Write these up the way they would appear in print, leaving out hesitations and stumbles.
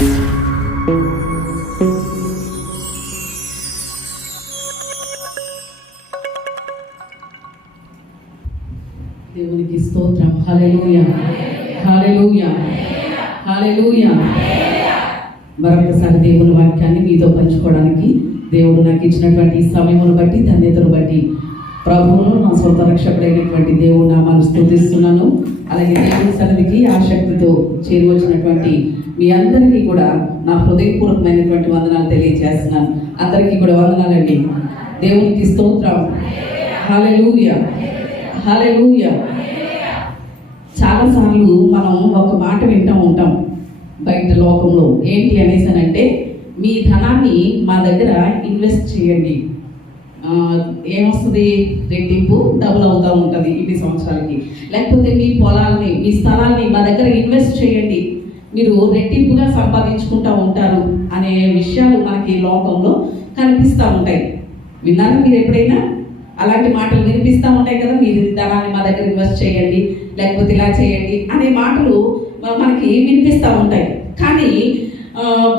దేవునికి స్తోత్రం. హల్లెలూయా, హల్లెలూయా, హల్లెలూయా. మరొకసారి దేవుని వాక్యాన్ని మీతో పంచుకోవడానికి దేవుడు నాకు ఇచ్చినటువంటి సమయమును బట్టి, ధన్యతను బట్టి ప్రభువును నా సొంత రక్షకుడైనటువంటి దేవుడు నామాన్ని స్తుతిస్తున్నాను. అలాగే దేవుని సన్నిధికి ఆసక్తితో చేరి వచ్చినటువంటి మీ అందరికీ కూడా నా హృదయపూర్వకమైనటువంటి వందనాలు తెలియజేస్తున్నాను. అందరికీ కూడా వందనాలండి. దేవునికి స్తోత్రం. హల్లెలూయా, హల్లెలూయా. చాలాసార్లు మనం ఒక మాట వింటూ ఉంటాం బయట లోకంలో. ఏంటి అనేసానంటే, మీ ధనాన్ని మా దగ్గర ఇన్వెస్ట్ చేయండి, ఏమొస్తుంది, రెట్టింపు డబుల్ అవుతూ ఉంటుంది ఇన్ని సంవత్సరాలకి. లేకపోతే మీ పొలాల్ని, మీ స్థలాల్ని మా దగ్గర ఇన్వెస్ట్ చేయండి, మీరు రెట్టింపుగా సంపాదించుకుంటూ ఉంటారు అనే విషయాలు మనకి లోకంలో కనిపిస్తూ ఉంటాయి. విన్నారా మీరు ఎప్పుడైనా? అలాంటి మాటలు వినిపిస్తూ ఉంటాయి కదా. మీరు ధనాన్ని మా దగ్గర ఇన్వెస్ట్ చేయండి, లేకపోతే ఇలా చేయండి అనే మాటలు మనకి వినిపిస్తూ ఉంటాయి. కానీ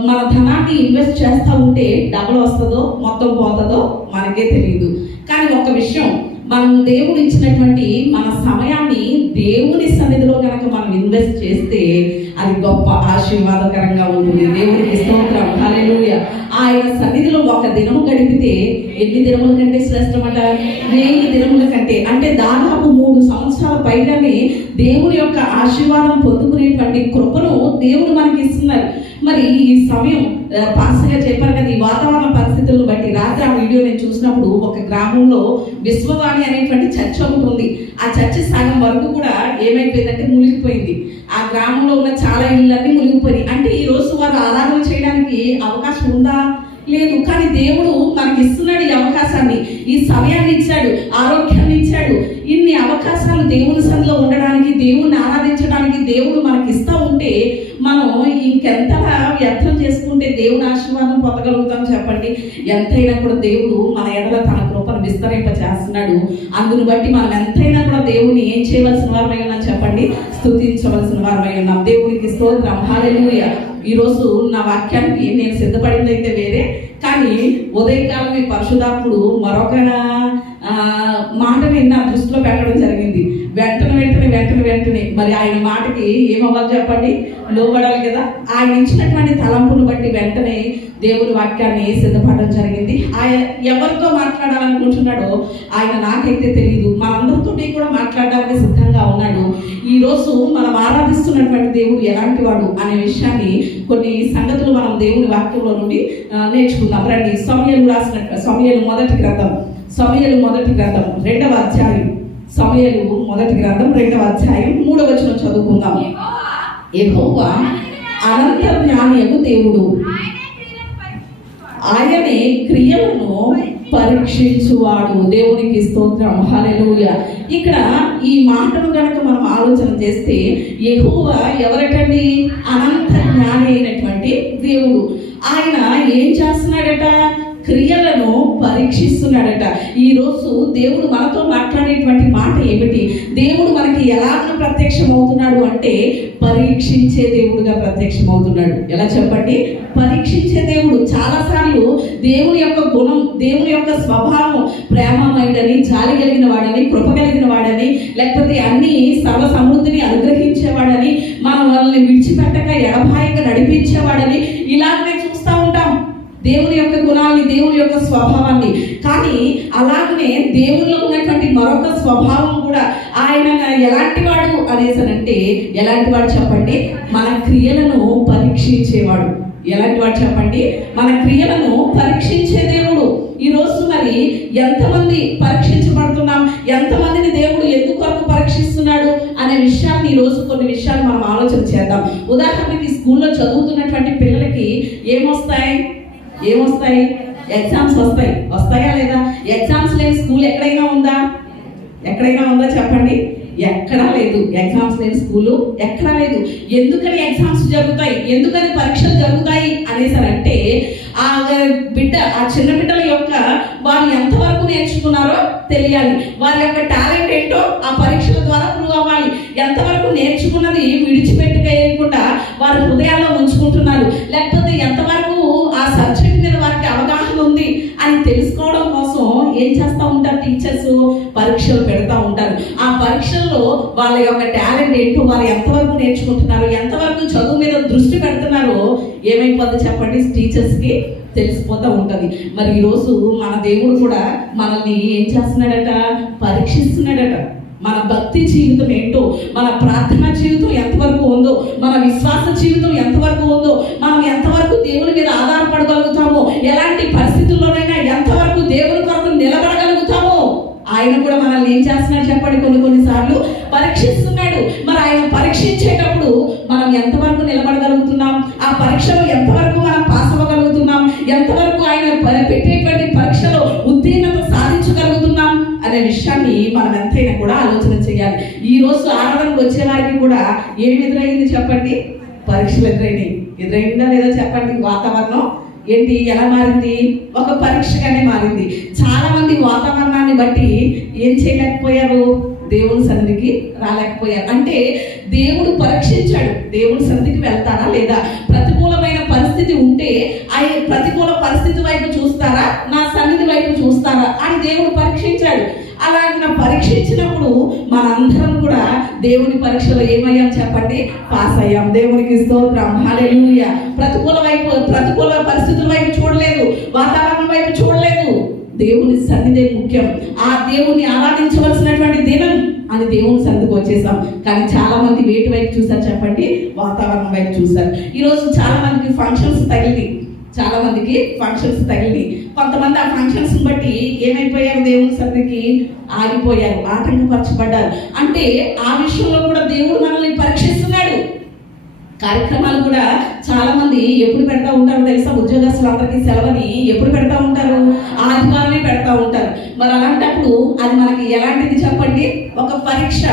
మన ధనాన్ని ఇన్వెస్ట్ చేస్తూ ఉంటే డబుల్ వస్తుందో మొత్తం పోతుందో మనకే తెలియదు. కానీ ఒక విషయం, మనం దేవుడు ఇచ్చినటువంటి మన సమయాన్ని దేవుని సన్నిధిలో కనుక మనం ఇన్వెస్ట్ చేస్తే అది గొప్ప ఆశీర్వాదకరంగా ఉంటుంది. దేవునికి స్తోత్రం. హల్లెలూయా. ఆయన సన్నిధిలో ఒక దినము గడిపితే ఎన్ని దినముల కంటే శ్రేష్టమట? 1000 దినముల కంటే. అంటే దాదాపు 3 సంవత్సరాల పైగానే దేవుని యొక్క ఆశీర్వాదం పొందుకునేటువంటి కృపను దేవుడు మనకి ఇస్తున్నారు. మరి ఈ సమయం పాస్గా చెప్పారు కదా, ఈ వాతావరణ పరిస్థితులను బట్టి రాత్రి ఆ వీడియో నేను చూసినప్పుడు ఒక గ్రామంలో విశ్వవాణి అనేటువంటి చర్చ ఉంటుంది. ఆ చర్చ సగం వరకు కూడా ఏమైపోయిందంటే మునిగిపోయింది. ఆ గ్రామంలో ఉన్న చాలా ఇళ్ళన్నీ మునిగిపోయి. అంటే ఈ రోజు వారు ఆరాధన చేయడానికి అవకాశం ఉందా? లేదు. కానీ దేవుడు మనకి ఇస్తున్నాడు ఈ అవకాశాన్ని, ఈ సమయాన్ని ఇచ్చాడు, ఆరోగ్యాన్ని ఇచ్చాడు. ఇన్ని అవకాశాలు దేవుని సన్నిధిలో ఉండడానికి, దేవుణ్ణి ఆరాధించడానికి దేవుడు మనకి ఇస్తూ ఉంటే మనం ఇంకెంతగా వ్యర్థం చేసుకుంటే దేవుని ఆశీర్వాదం పొందగలుగుతాం చెప్పండి? ఎంతైనా కూడా దేవుడు మన ఎడల తన కృపను విస్తరింప చేస్తున్నాడు. అందును బట్టి మనం ఎంతైనా కూడా దేవుని ఏం చేయవలసిన వారమై ఉన్నాం చెప్పండి? స్తుతించవలసిన వారమై ఉన్నాం. దేవునికి స్తోత్రం. హల్లెలూయా. ఈరోజు నా వాక్యానికి నేను సిద్ధపడింది అయితే వేరే, కానీ ఉదయకాలం ఈ పరిశుద్ధాత్ముడు మరొక మాటని నా దృష్టిలో పెట్టడం జరిగింది. వెంటనే మరి ఆయన మాటకి ఏమవ్వాలి చెప్పండి? లోబడాలి కదా. ఆయన ఇచ్చినటువంటి తలంపును బట్టి వెంటనే దేవుని వాక్యాన్ని సిద్ధపడడం జరిగింది. ఆయన ఎవరితో మాట్లాడాలనుకుంటున్నాడో ఆయన నాకైతే తెలియదు. మనందరితో కూడా మాట్లాడడానికి సిద్ధంగా ఉన్నాడు. ఈరోజు మనం ఆరాధిస్తున్నటువంటి దేవుడు ఎలాంటి వాడు అనే విషయాన్ని, కొన్ని సంగతులు మనం దేవుని వాక్యంలో నుండి నేర్చుకుందాం. రండి. సమూయేలు మొదటి గ్రంథం 2వ అధ్యాయం. సమూయేలు మొదటి గ్రంథం 2వ అధ్యాయం 3వ వచనం చదువుకుందాం. యెహోవా అనంత జ్ఞానియగు దేవుడు, ఆయనే క్రియలను పరీక్షించువాడు. దేవునికి స్తోత్రం. హల్లెలూయా. ఇక్కడ ఈ మాటను కనుక మనం ఆలోచన చేస్తే, యెహోవా ఎవరటండి? అనంత జ్ఞాని అయినటువంటి దేవుడు. ఆయన ఏం చేస్తున్నాడట? క్రియలను పరీక్షిస్తున్నాడట. ఈరోజు దేవుడు మనతో మాట్లాడేటువంటి మాట ఏమిటి? దేవుడు మనకి ఎలాగ ప్రత్యక్షమవుతున్నాడు అంటే పరీక్షించే దేవుడుగా ప్రత్యక్షమవుతున్నాడు. ఎలా చెప్పండి? పరీక్షించే దేవుడు. చాలాసార్లు దేవుని యొక్క గుణం, దేవుని యొక్క స్వభావం ప్రేమమయుడని, జాలి కలిగిన వాడని, కృప కలిగిన వాడని, లేకపోతే అన్ని సర్వ సమృద్ధిని అనుగ్రహించేవాడని, మనం వాళ్ళని విడిచిపెట్టక ఎడబాయిగా నడిపించేవాడని ఇలాగనే చూస్తూ ఉంటాం దేవుని యొక్క గుణాన్ని, దేవుని యొక్క స్వభావాన్ని. కానీ అలాగనే దేవునిలో ఉన్నటువంటి మరొక స్వభావం కూడా, ఆయన ఎలాంటి వాడు అనేసనంటే, ఎలాంటి వాడు చెప్పండి? మన క్రియలను పరీక్షించేవాడు. ఎలాంటి వాడు చెప్పండి? మన క్రియలను పరీక్షించే దేవుడు. ఈరోజు మరి ఎంతమంది పరీక్షించబడుతున్నాం, ఎంతమందిని దేవుడు ఎందుకొరకు పరీక్షిస్తున్నాడు అనే విషయాన్ని ఈరోజు కొన్ని విషయాలు మనం ఆలోచన చేద్దాం. ఉదాహరణకి స్కూల్లో చదువుతున్నటువంటి పిల్లలకి ఏమొస్తాయి? ఎగ్జామ్స్ వస్తాయా లేదా? ఎగ్జామ్స్ లేని స్కూల్ ఎక్కడైనా ఉందా? చెప్పండి? ఎక్కడా లేదు. ఎగ్జామ్స్ లేని స్కూలు ఎక్కడా లేదు. ఎందుకని ఎగ్జామ్స్ జరుగుతాయి, ఎందుకని పరీక్షలు జరుగుతాయి అనేసరంటే, ఆ చిన్న బిడ్డల యొక్క వారు ఎంతవరకు నేర్చుకున్నారో తెలియాలి. వారి యొక్క టాలెంట్ ఏంటో ఆ పరీక్షల ద్వారా ప్రూవ్ అవ్వాలి. ఎంతవరకు నేర్చుకున్నది విడిచిపెట్టుకోకుండా వారి హృదయాల్లో ఉంచుకుంటున్నారు, లేకపోతే ఎంతవరకు ఆ సబ్జెక్ట్ మీద వారికి అవగాహన ఉంది అని తెలుసుకోవడం కోసం ఏం చేస్తూ ఉంటారు టీచర్స్? పరీక్షలు పెడతా ఉంటారు. ఆ పరీక్షల్లో వాళ్ళ యొక్క టాలెంట్ ఏంటో, వారు ఎంతవరకు నేర్చుకుంటున్నారు, ఎంతవరకు చదువు మీద దృష్టి పెడుతున్నారో ఏమైపోద్ది చెప్పండి, టీచర్స్కి తెలిసిపోతూ ఉంటుంది. మరి ఈరోజు మన దేవుడు కూడా మనల్ని ఏం చేస్తున్నాడట? పరీక్షిస్తున్నాడట. మన భక్తి జీవితం ఏంటో, మన ప్రార్థన జీవితం ఎంతవరకు ఉందో, మన విశ్వాస జీవితం ఎంతవరకు ఉందో, మనం ఎంతవరకు దేవుని మీద ఆధారపడగలుగుతామో, ఎలాంటి పరిస్థితుల్లోనైనా ఎంతవరకు దేవుని కొరకు నిలబడగలుగుతామో ఆయన కూడా మనల్ని ఏం చేస్తున్నాడు చెప్పండి, కొన్నిసార్లు పరీక్షిస్తున్నాడు. మరి ఆయన పరీక్షించేటప్పుడు మనం ఎంతవరకు నిలబడగలుగుతున్నాం, ఆ పరీక్షలో ఎంతవరకు మనం పాస్ అవ్వగలుగుతున్నాం, ఎంతవరకు ఆయన పెట్టేటువంటి పరీక్షలో ఉత్తీర్ణత సాధించగలుగుతున్నాం అనే విషయాన్ని మనం ఎంతైనా కూడా ఆలోచన చేయాలి. ఈ రోజు ఆరాధనకు వచ్చే వారికి కూడా ఏమి ఎదురైంది చెప్పండి? పరీక్షలు ఎదురైందా లేదా చెప్పండి? వాతావరణం ఏంటి, ఎలా మారింది? ఒక పరీక్షగానే మారింది. చాలా మంది వాతావరణాన్ని బట్టి ఏం చేయలేకపోయారు, దేవుని సన్నిధికి రాలేకపోయారు. అంటే దేవుడు పరీక్షించాడు. దేవుని సన్నిధికి వెళ్తారా లేదా? ప్రతికూలమైన పరిస్థితి ఉంటే ఆ ప్రతికూల పరిస్థితి వైపు చూస్తారా, నా సన్నిధి వైపు చూస్తారా అని దేవుడు పరీక్షించాడు. అలాగే పరీక్షించినప్పుడు మనందరం కూడా దేవుని పరీక్షలో ఏమయ్యాం చెప్పండి? పాస్ అయ్యాం. దేవునికి స్తోత్రం, హల్లెలూయా. ప్రతికూల పరిస్థితుల వైపు చూడలేదు, వాతావరణం వైపు చూడలేదు. దేవుని సన్నిధి ముఖ్యం. ఆ దేవుని ఆరాధించవలసినటువంటి దినం అని దేవుని సన్నిధికి వచ్చేసాం. కానీ చాలా మంది వేటి వైపు చూసారు చెప్పండి? వాతావరణం వైపు చూసారు. ఈరోజు చాలా మందికి ఫంక్షన్స్ తగిలి కొంతమంది ఆ ఫంక్షన్స్ బట్టి ఏమైపోయారు? దేవుని సన్నిధికి ఆగిపోయారు, ఆటంకపరచబడ్డారు. అంటే ఆ విషయంలో కూడా దేవుడు మనల్ని పరీక్షిస్తున్నాడు. కార్యక్రమాలు కూడా చాలా మంది ఎప్పుడు పెడతా ఉంటారో తెలుసా? ఉద్యోగస్తులు అందరికీ సెలవుని ఎప్పుడు పెడతా ఉంటారు? ఆదివారమే పెడతా ఉంటారు. మరి అలాంటప్పుడు అది మనకి ఎలాంటిది చెప్పండి? ఒక పరీక్ష.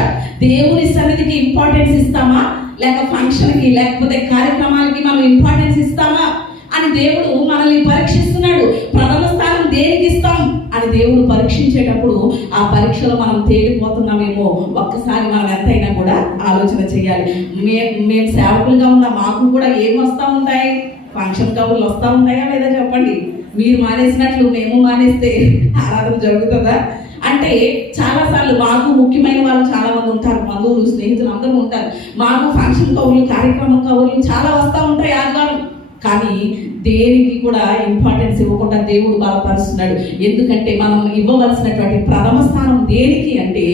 దేవుని సన్నిధికి ఇంపార్టెన్స్ ఇస్తామా, లేక ఫంక్షన్కి లేకపోతే కార్యక్రమాలకి మనం ఇంపార్టెన్స్ ఇస్తామా అని దేవుడు మనల్ని పరీక్షిస్తున్నాడు. ప్రథమ స్థానం దేనికి ఇస్తాం అని దేవుడు పరీక్షించేటప్పుడు ఆ పరీక్షలో మనం తేలిపోతున్నామేమో ఒక్కసారి మనం ఎంతైనా కూడా ఆలోచన చేయాలి. మేము సేవకులుగా ఉన్న మాకు కూడా ఏం వస్తూ ఉంటాయి? ఫంక్షన్ కబుర్లు వస్తూ ఉంటాయా లేదా చెప్పండి? మీరు మానేసినట్లు మేము మానేస్తే ఆరాధన జరుగుతుందా? అంటే చాలాసార్లు మాకు ముఖ్యమైన వాళ్ళు చాలా మంది ఉంటారు, బంధువులు స్నేహితులు అందరూ ఉంటారు. మాకు ఫంక్షన్ కబుర్లు, కార్యక్రమం కబుర్లు చాలా వస్తూ ఉంటాయి ఆదివారం. కానీ దేనికి కూడా ఇంపార్టెన్స్ ఇవ్వకుండా దేవుడు బలపరుస్తున్నాడు. ఎందుకంటే మనం ఇవ్వవలసినటువంటి ప్రథమ స్థానం దేనికి అంటే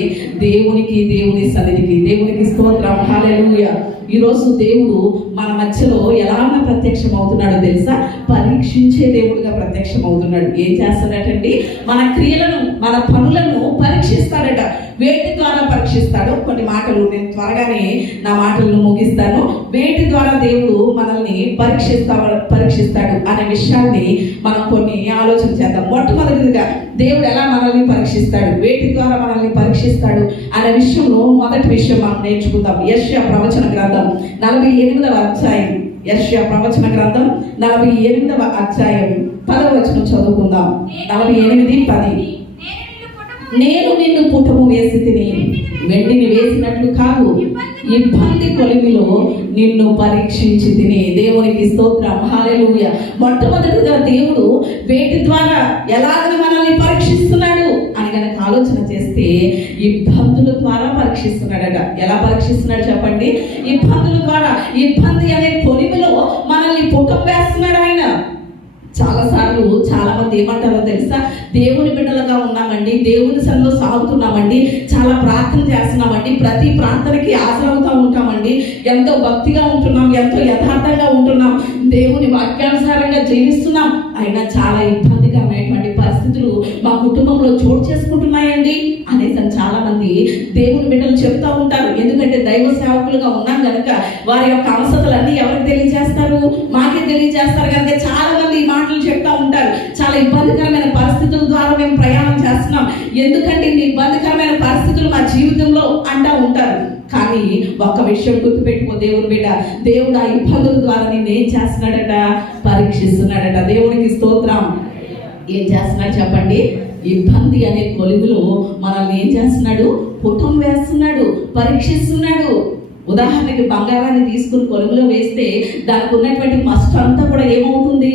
దేవునికి, దేవుని సన్నిధికి. దేవునికి స్తోత్రం, హల్లెలూయా. ఈరోజు దేవుడు మన మధ్యలో ఎలా ప్రత్యక్షం అవుతున్నాడో తెలుసా? పరీక్షించే దేవుడుగా ప్రత్యక్షం అవుతున్నాడు. ఏం చేస్తాడటండి? మన క్రియలను, మన పనులను పరీక్షిస్తాడట. వేటి ద్వారా పరీక్షిస్తాడు? కొన్ని మాటలు నేను త్వరగానే నా మాటలను ముగిస్తాను. వేటి ద్వారా దేవుడు మనల్ని పరీక్షిస్తాడు అనే విషయాన్ని మనం కొన్ని ఆలోచన చేద్దాం. మొట్టమొదటిగా దేవుడు ఎలా మనల్ని పరీక్షిస్తాడు, వేటి ద్వారా మనల్ని పరీక్షిస్తాడు అనే విషయంలో మొదటి విషయం మనం నేర్చుకుందాం. యెషయా ప్రవచన గ్రంథం 48వ అధ్యాయం. యెషయా ప్రవచన గ్రంథం 48వ అధ్యాయం 10వ వచనం చదువుకుందాం. 48:10. నేను నిన్ను పుటము వేసి తిని వెండిని వేసినట్లు కాదు, ఇబ్బంది కొలిమిలో నిన్ను పరీక్షించి తిని. దేవునికి స్తోత్రం, హల్లెలూయా. మొట్టమొదటిగా దేవుడు వేటి ద్వారా ఎలాగని మనల్ని పరీక్షిస్తున్నాడు అని కనుక ఆలోచన చేస్తే ఇబ్బందుల ద్వారా పరీక్షిస్తున్నాడట. ఎలా పరీక్షిస్తున్నాడు చెప్పండి? ఇబ్బందుల ద్వారా. ఇబ్బంది అనే కొలిమిలో మనల్ని పుటం వేస్తున్నాడు ఆయన. చాలాసార్లు చాలా మంది ఏమంటారో తెలుసా? దేవుని బిడ్డలుగా ఉన్నామండి, దేవుని సన్నిధిలో సాగుతున్నామండి, చాలా ప్రార్థన చేస్తున్నామండి, ప్రతి ప్రార్థనకి హాజరవుతూ ఉంటామండి, ఎంతో భక్తిగా ఉంటున్నాం, ఎంతో యథార్థంగా ఉంటున్నాం, దేవుని వాక్యానుసారంగా జీవిస్తున్నాం, అయినా చాలా ఇబ్బందికరమైనటువంటి పరిస్థితులు మా కుటుంబంలో చోటు చేసుకుంటున్నాయండి అనేసి చాలా మంది దేవుని బిడ్డలు చెప్తూ ఉంటారు. ఎందుకంటే దైవ సేవకులుగా ఉన్నాం కనుక వారి యొక్క అవసరాలన్నీ ఎవరికి తెలియజేస్తారు? మాకే తెలియజేస్తారు కనుక చాలా మంది ఈ మాటలు చెప్తా ఉంటారు. చాలా ఇబ్బందికరమైన పరిస్థితుల ద్వారా మేము ప్రయాణం చేస్తున్నాం, ఎందుకంటే ఈ ఇబ్బందికరమైన పరిస్థితులు మా జీవితంలో అంటూ ఉంటారు. కానీ ఒక్క విషయం గుర్తుపెట్టుకో దేవుని బిడ్డ, దేవుడు ఆ ఇబ్బందుల ద్వారా నేను ఏం చేస్తున్నాడట? పరీక్షిస్తున్నాడట. దేవునికి స్తోత్రం. ఏం చేస్తున్నాడు చెప్పండి? ఇబ్బంది అనే కొలుగులో మనల్ని ఏం చేస్తున్నాడు? పుటం వేస్తున్నాడు, పరీక్షిస్తున్నాడు. ఉదాహరణకి బంగారాన్ని తీసుకుని కొలుములో వేస్తే దానికి ఉన్నటువంటి మస్ట్ అంతా కూడా ఏమవుతుంది,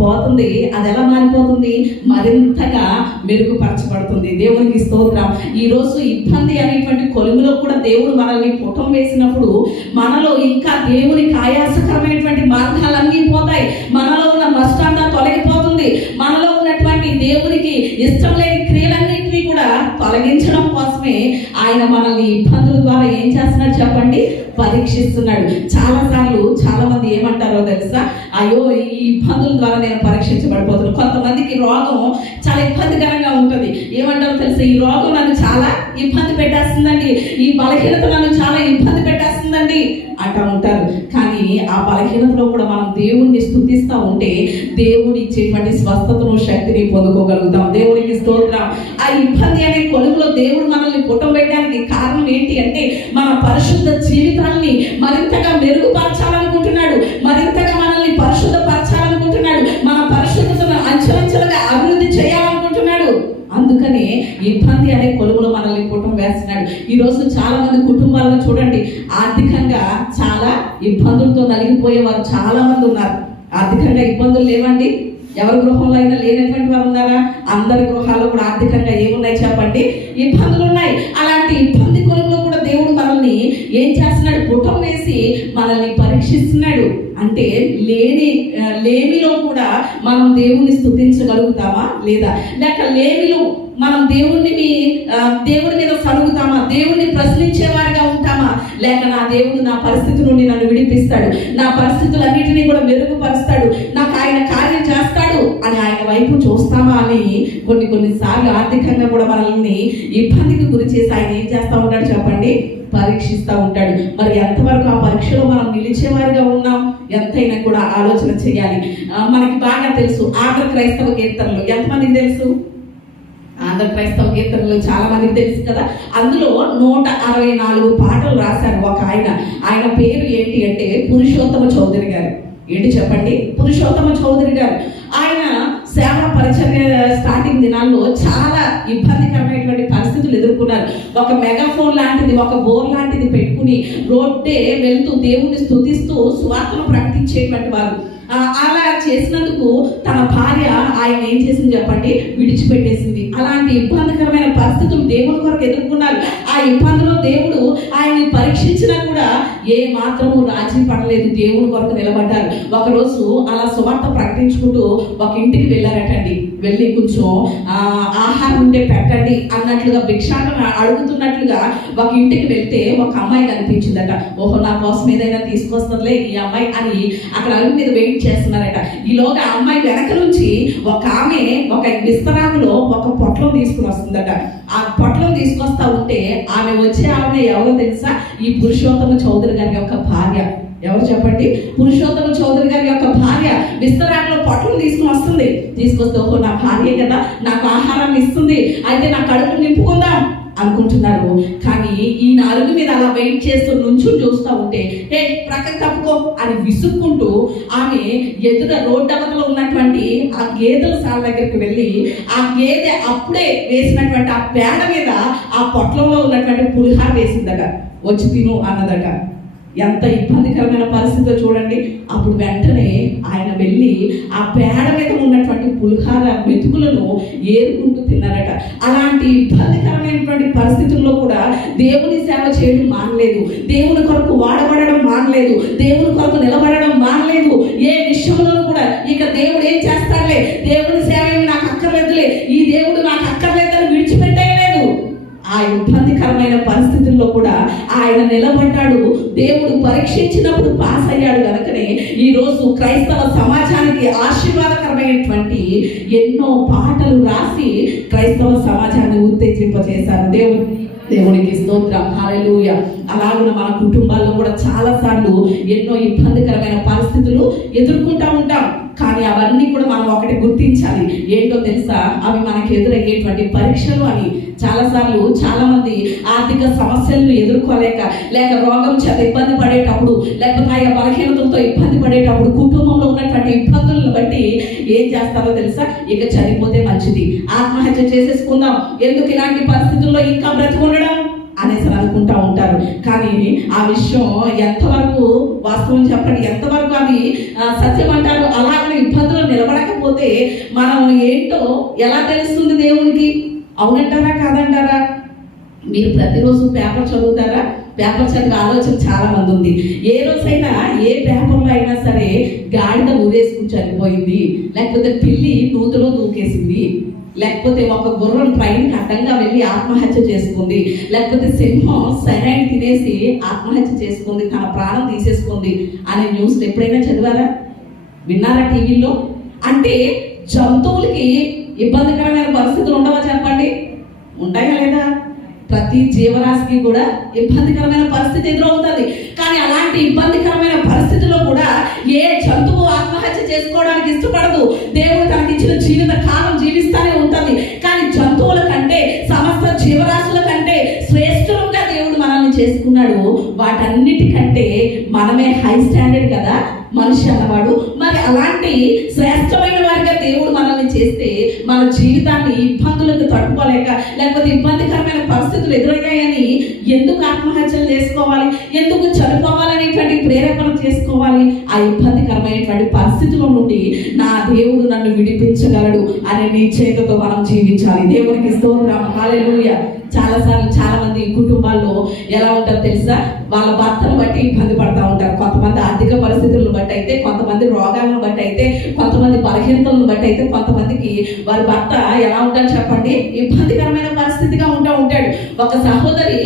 పోతుంది. అది ఎలా మారిపోతుంది, మరింతగా మెరుగుపరచబడుతుంది. దేవునికి స్తోత్రం. ఈరోజు ఇబ్బంది అనేటువంటి కొలుములో కూడా దేవుడు మనల్ని పుటం వేసినప్పుడు మనలో ఇంకా దేవునికి ఆయాసకరమైనటువంటి మార్గాలన్నీ పోతాయి. మనలో ఉన్న మస్ట్ అంతా తొలగిపోతుంది. మనలో ఉన్నటువంటి దేవునికి ఇష్టం లేని క్రియలన్నింటినీ కూడా తొలగించడం కోసమే ఆయన మనల్ని ఇబ్బందుల ద్వారా ఏం చేస్తున్నాడు చెప్పండి, పరీక్షిస్తున్నాడు. చాలా మంది ఏమంటారో తెలుసా, అయ్యో ఈ ఇబ్బందుల ద్వారా నేను పరీక్షించబడిపోతున్నాను. కొంతమందికి రోగం చాలా ఇబ్బందికరంగా ఉంటుంది. ఏమంటారో తెలుసా, ఈ రోగం నన్ను చాలా ఇబ్బంది పెట్టేస్తుందండి, ఈ బలహీనత నన్ను చాలా ఇబ్బంది పెట్టేస్తుందండి అంటూ ఉంటారు. కానీ ఆ బలహీనతలో కూడా మనం దేవుణ్ణి స్తుతిస్తూ ఉంటే దేవుడు ఇచ్చేటువంటి స్వస్థతను, శక్తిని పొందుకోగలుగుతాం. దేవునికి స్తోత్రం. ఆ ఇబ్బంది అనే కొలుగులో దేవుడు మనల్ని పుట్టం వేయడానికి కారణం ఏంటి అంటే మన పరిశుద్ధ జీవితాన్ని మరింతగా మెరుగుపరచాలనుకుంటున్నాడు, మరింతగా మనల్ని పరిశుద్ధపరచాలనుకుంటున్నాడు, మన పరిశుద్ధతను అంచెలంచెలుగా అభివృద్ధి చేయాలనుకుంటున్నాడు. అందుకనే ఇబ్బంది అనే కొలుగులో మనల్ని పుట్టం వేస్తున్నాడు. ఈరోజు చాలా మంది కుటుంబాల్లో చూడండి, ఆర్థికంగా చాలా ఇబ్బందులతో నలిగిపోయే వారు చాలా మంది ఉన్నారు. ఆర్థికంగా ఇబ్బందులు లేవండి, ఎవరి గృహంలో అయినా లేనటువంటి వారు ఉన్నారా? అందరి గృహాల్లో కూడా ఆర్థికంగా ఏమున్నాయి చెప్పండి, ఇబ్బందులు ఉన్నాయి. అలాంటి ఇబ్బంది కొలుగులో కూడా దేవుడు మనల్ని ఏం చేస్తున్నాడు, పుటం వేసి మనల్ని పరీక్షిస్తున్నాడు. అంటే లేమిలో కూడా మనం దేవుణ్ణి స్తుతించగలుగుతామా లేదా, లేక లేమిలో మనం దేవుడి మీద సరుగుతామా, దేవుడిని ప్రశ్నించేవారిగా ఉంటామా, లేక నా దేవుడు నా పరిస్థితి నుండి నన్ను విడిపిస్తాడు, నా పరిస్థితులన్నిటినీ కూడా మెరుగుపరుస్తాడు, నాకు ఆయన కార్యం చేస్తాడు అని ఆయన వైపు చూస్తామా అని కొన్నిసార్లు ఆర్థికంగా కూడా మనల్ని ఇబ్బందికి గురి చేసి ఆయన ఏం చేస్తూ ఉంటాడు చెప్పండి, పరీక్షిస్తూ ఉంటాడు. మరి ఎంతవరకు ఆ పరీక్షలో మనం నిలిచేవారిగా ఉన్నాం, ఎంతైనా కూడా ఆలోచన చేయాలి. మనకి బాగా తెలుసు ఆంధ్ర క్రైస్తవ కీర్తనలు. ఎంతమందికి తెలుసు? ఆంధ్ర క్రైస్తవ కీర్తనలు చాలా మందికి తెలుసు కదా. అందులో 164 పాటలు రాశారు ఒక ఆయన పేరు ఏంటి అంటే పురుషోత్తమ చౌదరి గారు. ఏంటి చెప్పండి, పురుషోత్తమ చౌదరి గారు. ఆయన సేవా పరిచర్య స్టార్టింగ్ దినాల్లో చాలా ఇబ్బందికరమైనటువంటి పరిస్థితులు ఎదుర్కొన్నారు. ఒక మెగాఫోన్ లాంటిది, ఒక బోర్ లాంటిది పెట్టుకుని రోడ్డే వెళ్తూ దేవుణ్ణి స్తుతిస్తూ సువార్తను ప్రకటించేటువంటి వారు. అలా చేసినందుకు తన భార్య ఆయన ఏం చేసింది చెప్పండి, విడిచిపెట్టేసింది. అలాంటి ఇబ్బందికరమైన పరిస్థితులు దేవుని కొరకు ఎదుర్కొన్నారు. ఆ ఇబ్బందిలో దేవుడు ఆయన్ని పరీక్షించినా కూడా ఏ మాత్రము రాజీ పడలేదు, దేవుని కొరకు నిలబడ్డారు. ఒకరోజు అలా సువార్త ప్రకటించుకుంటూ ఒక ఇంటికి వెళ్ళారటండి. వెళ్ళి కొంచెం ఆహారం ఉంటే పెట్టండి అన్నట్లుగా భిక్షాటన అడుగుతున్నట్లుగా ఒక ఇంటికి వెళ్తే ఒక అమ్మాయి కనిపించిందట. ఓహో, నా కోసం ఏదైనా తీసుకొస్తుందిలే ఈ అమ్మాయి అని అక్కడ అడుగు మీద వెయిట్ చేస్తున్నారట. ఈలోగా అమ్మాయి వెనక నుంచి ఒక ఆమె ఒక విస్తరాకులో ఒక పొట్లం తీసుకుని వస్తుందట. ఆ పొట్లం తీసుకొస్తా ఉంటే ఆమె ఆమె ఎవరో తెలుసా, ఈ పురుషోత్తమ చౌదరి గారి యొక్క భార్య. ఎవరు చెప్పండి, పురుషోత్తమ చౌదరి గారి యొక్క భార్య విస్తరాకులో పొట్లం తీసుకుని వస్తుంది. తీసుకొస్తే ఓహో, నా భార్య కదా, నాకు ఆహారాన్ని ఇస్తుంది, అయితే నా కడుపు నింపుకుందాం అనుకుంటున్నారు. కానీ ఈ నాలుగు మీద అలా వెయిట్ చేస్తూ నుంచుని చూస్తూ ఉంటే ఏ ప్రక్కకి తప్పుకో అని విసుక్కుంటూ ఆమె ఎదుట రోడ్డు అవతల ఉన్నటువంటి ఆ గేదెల సాల దగ్గరికి వెళ్ళి ఆ గేదె అప్పుడే వేసినటువంటి ఆ పేడ మీద ఆ పొట్లంలో ఉన్నటువంటి పులిహార వేసిందట. వచ్చి తిను అన్నదట. ఎంత ఇబ్బందికరమైన పరిస్థితిలో చూడండి. అప్పుడు వెంటనే ఆయన వెళ్ళి ఆ పేడ మీద ఉన్నటువంటి పులిహార మెతుకులను ఏరుకుంటూ తిన్నారట. అలాంటి ఇబ్బందికరమైనటువంటి పరిస్థితుల్లో కూడా దేవుని సేవ చేయడం మానలేదు, దేవుని కొరకు వాడబడడం మానలేదు, దేవుని కొరకు నిలబడడం మానలేదు. ఏ విషయంలో కూడా ఇక దేవుడు ఏం చేస్తాడులే, దేవుని సేవ ఏమి నాకు అక్కర్లేదులే, ఈ దేవుడు నాకు అక్కర్లేదని విడిచిపెట్టేయలేదు. ఆ ఇబ్బందికరమైన పరిస్థితుల్లో కూడా ఆయన నిలబడ్డాడు. దేవుడు పరీక్షించినప్పుడు పాస్ అయ్యాడు. కనుకనే ఈరోజు క్రైస్తవ సమాజానికి ఆశీర్వాదకరమైనటువంటి ఎన్నో పాటలు రాసి క్రైస్తవ సమాజాన్ని ఉత్తేజింపజేశారు. దేవునికి స్తోత్రం, హల్లెలూయా. అలాగే మన కుటుంబాల్లో కూడా చాలా సార్లు ఎన్నో ఇబ్బందికరమైన పరిస్థితులు ఎదుర్కొంటూ ఉంటాం. కానీ అవన్నీ కూడా మనం ఒకటి గుర్తించాలి. ఏంటో తెలుసా, అవి మనకి ఎదురయ్యేటువంటి పరీక్షలు అని. చాలాసార్లు చాలా మంది ఆర్థిక సమస్యలను ఎదుర్కోలేక, లేక రోగం చేత ఇబ్బంది పడేటప్పుడు, లేకపోతే ఆయా బలహీనతలతో ఇబ్బంది పడేటప్పుడు, కుటుంబంలో ఉన్నటువంటి ఇబ్బందులను బట్టి ఏం చేస్తారో తెలుసా, ఇక చనిపోతే మంచిది, ఆత్మహత్య చేసేసుకుందాం, ఎందుకు ఇలాంటి పరిస్థితుల్లో ఇంకా బ్రతికుండడం అనేసి అనుకుంటా ఉంటారు. కానీ ఆ విషయం ఎంతవరకు వాస్తవం చెప్పండి, ఎంతవరకు అది సత్యం అంటారు? అలాగే ఇబ్బందులు నిలబడకపోతే మనం ఏంటో ఎలా తెలుస్తుంది దేవునికి? అవునంటారా కాదంటారా? మీరు ప్రతిరోజు పేపర్ చదువుతారా? పేపర్ చదివే ఆలోచన చాలా మంది ఉంది. ఏ రోజైనా ఏ పేపర్లో అయినా సరే గాడిద ఊరేసుకుని చనిపోయింది, లేకపోతే పిల్లి నూతులో దూకేసింది, లేకపోతే ఒక గుర్రం ట్రైన్కి అడ్డంగా వెళ్ళి ఆత్మహత్య చేసుకుంది, లేకపోతే సింహం సరైన తినేసి ఆత్మహత్య చేసుకుంది, తన ప్రాణం తీసేసుకుంది అనే న్యూస్ ఎప్పుడైనా చదివారా? విన్నారా టీవీలో? అంటే జంతువులకి ఇబ్బందికరమైన పరిస్థితులు ఉండవా చెప్పండి? ఉంటాయా లేదా? ప్రతి జీవరాశికి కూడా ఇబ్బందికరమైన పరిస్థితి ఎదురవుతుంది. కానీ అలాంటి ఇబ్బందికరమైన పరిస్థితుల్లో కూడా ఏ జంతువు ఆత్మహత్య చేసుకోవడానికి ఇష్టపడదు. దేవుడు తనకి ఇచ్చిన జీవిత కాలం జీవిస్తానే ఉంటుంది. కానీ జంతువుల కంటే, సమస్త జీవరాశుల కంటే శ్రేష్ఠులుగా దేవుడు మనల్ని చేసుకున్నాడు. వాటన్నిటికంటే మనమే హై స్టాండర్డ్ కదా మనిషి అన్నవాడు. మరి అలాంటి శ్రేష్టమైన వారిగా దేవుడు మనల్ని చేస్తే మన జీవితాన్ని ఇబ్బందులకు తట్టుకోలేక, లేకపోతే ఇబ్బందికరమైన పరిస్థితులు ఎదురయ్యాయని ఎందుకు ఆత్మహత్యలు చేసుకోవాలి, ఎందుకు చనిపోవాలనేటువంటి ప్రేరేపణ చేసుకోవాలి? ఆ ఇబ్బందికరమైనటువంటి పరిస్థితుల నుండి నా దేవుడు నన్ను విడిపించగలడు అనే నిశ్చయతతో మనం జీవించాలి. దేవునికి స్తోత్రం, హల్లెలూయా. చాలాసార్లు చాలా మంది కుటుంబాల్లో ఎలా ఉంటారో తెలుసా? వాళ్ళ భర్తను బట్టి ఇబ్బంది పడతా ఉంటారు. కొంతమంది ఆర్థిక పరిస్థితులను బట్టి అయితే, కొంతమంది రోగాలను బట్టి అయితే, కొంతమంది బలహీనతలను బట్టి అయితే, కొంతమందికి వారి భర్త ఎలా ఉంటారు చెప్పండి? ఇబ్బందికరమైన పరిస్థితిగా ఉంటాడు. ఒక సహోదరి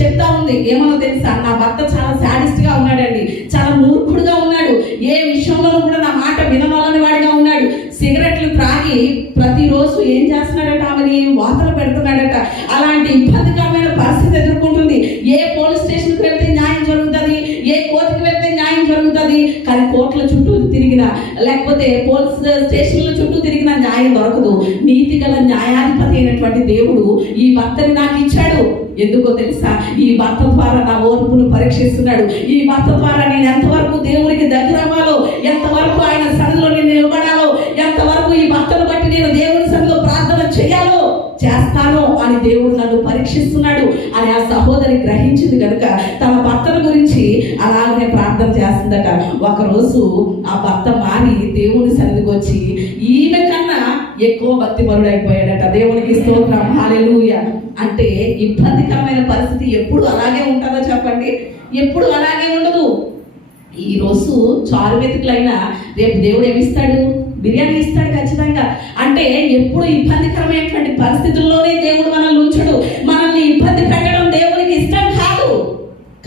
చెప్తా ఉంది, ఏమో తెలుసా, నా భర్త చాలా సాడిస్ట్ గా ఉన్నాడండి, చాలా మూర్ఖుడుగా ఉన్నాడు, ఏ విషయంలో కూడా నా మాట వినవాలని వాడిగా ఉన్నాడు, సిగరెట్లు త్రాగి ప్రతిరోజు ఏం చేస్తున్నాడట, ఆమెని వాతలు పెడుతున్నాడట. అలాంటి ఇబ్బందికరమైన పరిస్థితి ఎదుర్కొంటుంది. ఏ పోలీస్ స్టేషన్కి వెళ్తే న్యాయం జరుగుతుంది, ఏ కోర్టుకి వెళ్తే న్యాయం జరుగుతుంది. కానీ కోర్టుల చుట్టూ తిరిగినా, లేకపోతే పోలీస్ స్టేషన్ల చుట్టూ తిరిగినా న్యాయం దొరకదు. నీతి గల న్యాయాధిపతి అయినటువంటి దేవుడు ఈ భర్తని నాకు ఇచ్చాడు. ఎందుకో తెలుసా? ఈ భర్త ద్వారా నా ఓర్పును పరీక్షిస్తున్నాడు. ఈ భర్త ద్వారా నేను ఎంతవరకు దేవుడికి దగ్గర అవ్వాలో, ఎంతవరకు ఆయన సన్నిధిలో నేను నిలబడాలో, ఎంతవరకు ఈ భర్తను బట్టి నేను దేవుడి సన్నిధిలో ప్రార్థన చేస్తానో అని దేవుడు నన్ను పరీక్షిస్తున్నాడు అని ఆ సహోదరి గ్రహించింది కనుక తన భర్తల గురించి అలాగనే ప్రార్థన చేస్తుందట. ఒకరోజు ఆ భర్త మారి దేవుని సన్నిధికి వచ్చి ఈమె కన్నా ఎక్కువ భక్తిపరుడు అయిపోయాడట. దేవునికి స్తోత్రం, హల్లెలూయా. అంటే ఇబ్బందికరమైన పరిస్థితి ఎప్పుడు అలాగే ఉంటుందో చెప్పండి? ఎప్పుడు అలాగే ఉండదు. ఈ రోజు చారు వెతుకులైనా రేపు దేవుడు ఏమిస్తాడు? బిర్యానీ ఇస్తాడు ఖచ్చితంగా. అంటే ఎప్పుడు ఇబ్బందికరమైనటువంటి పరిస్థితుల్లోనే దేవుడు మనల్ని ఉంచడు. మనల్ని ఇబ్బంది పెట్టడం దేవునికి ఇష్టం కాదు.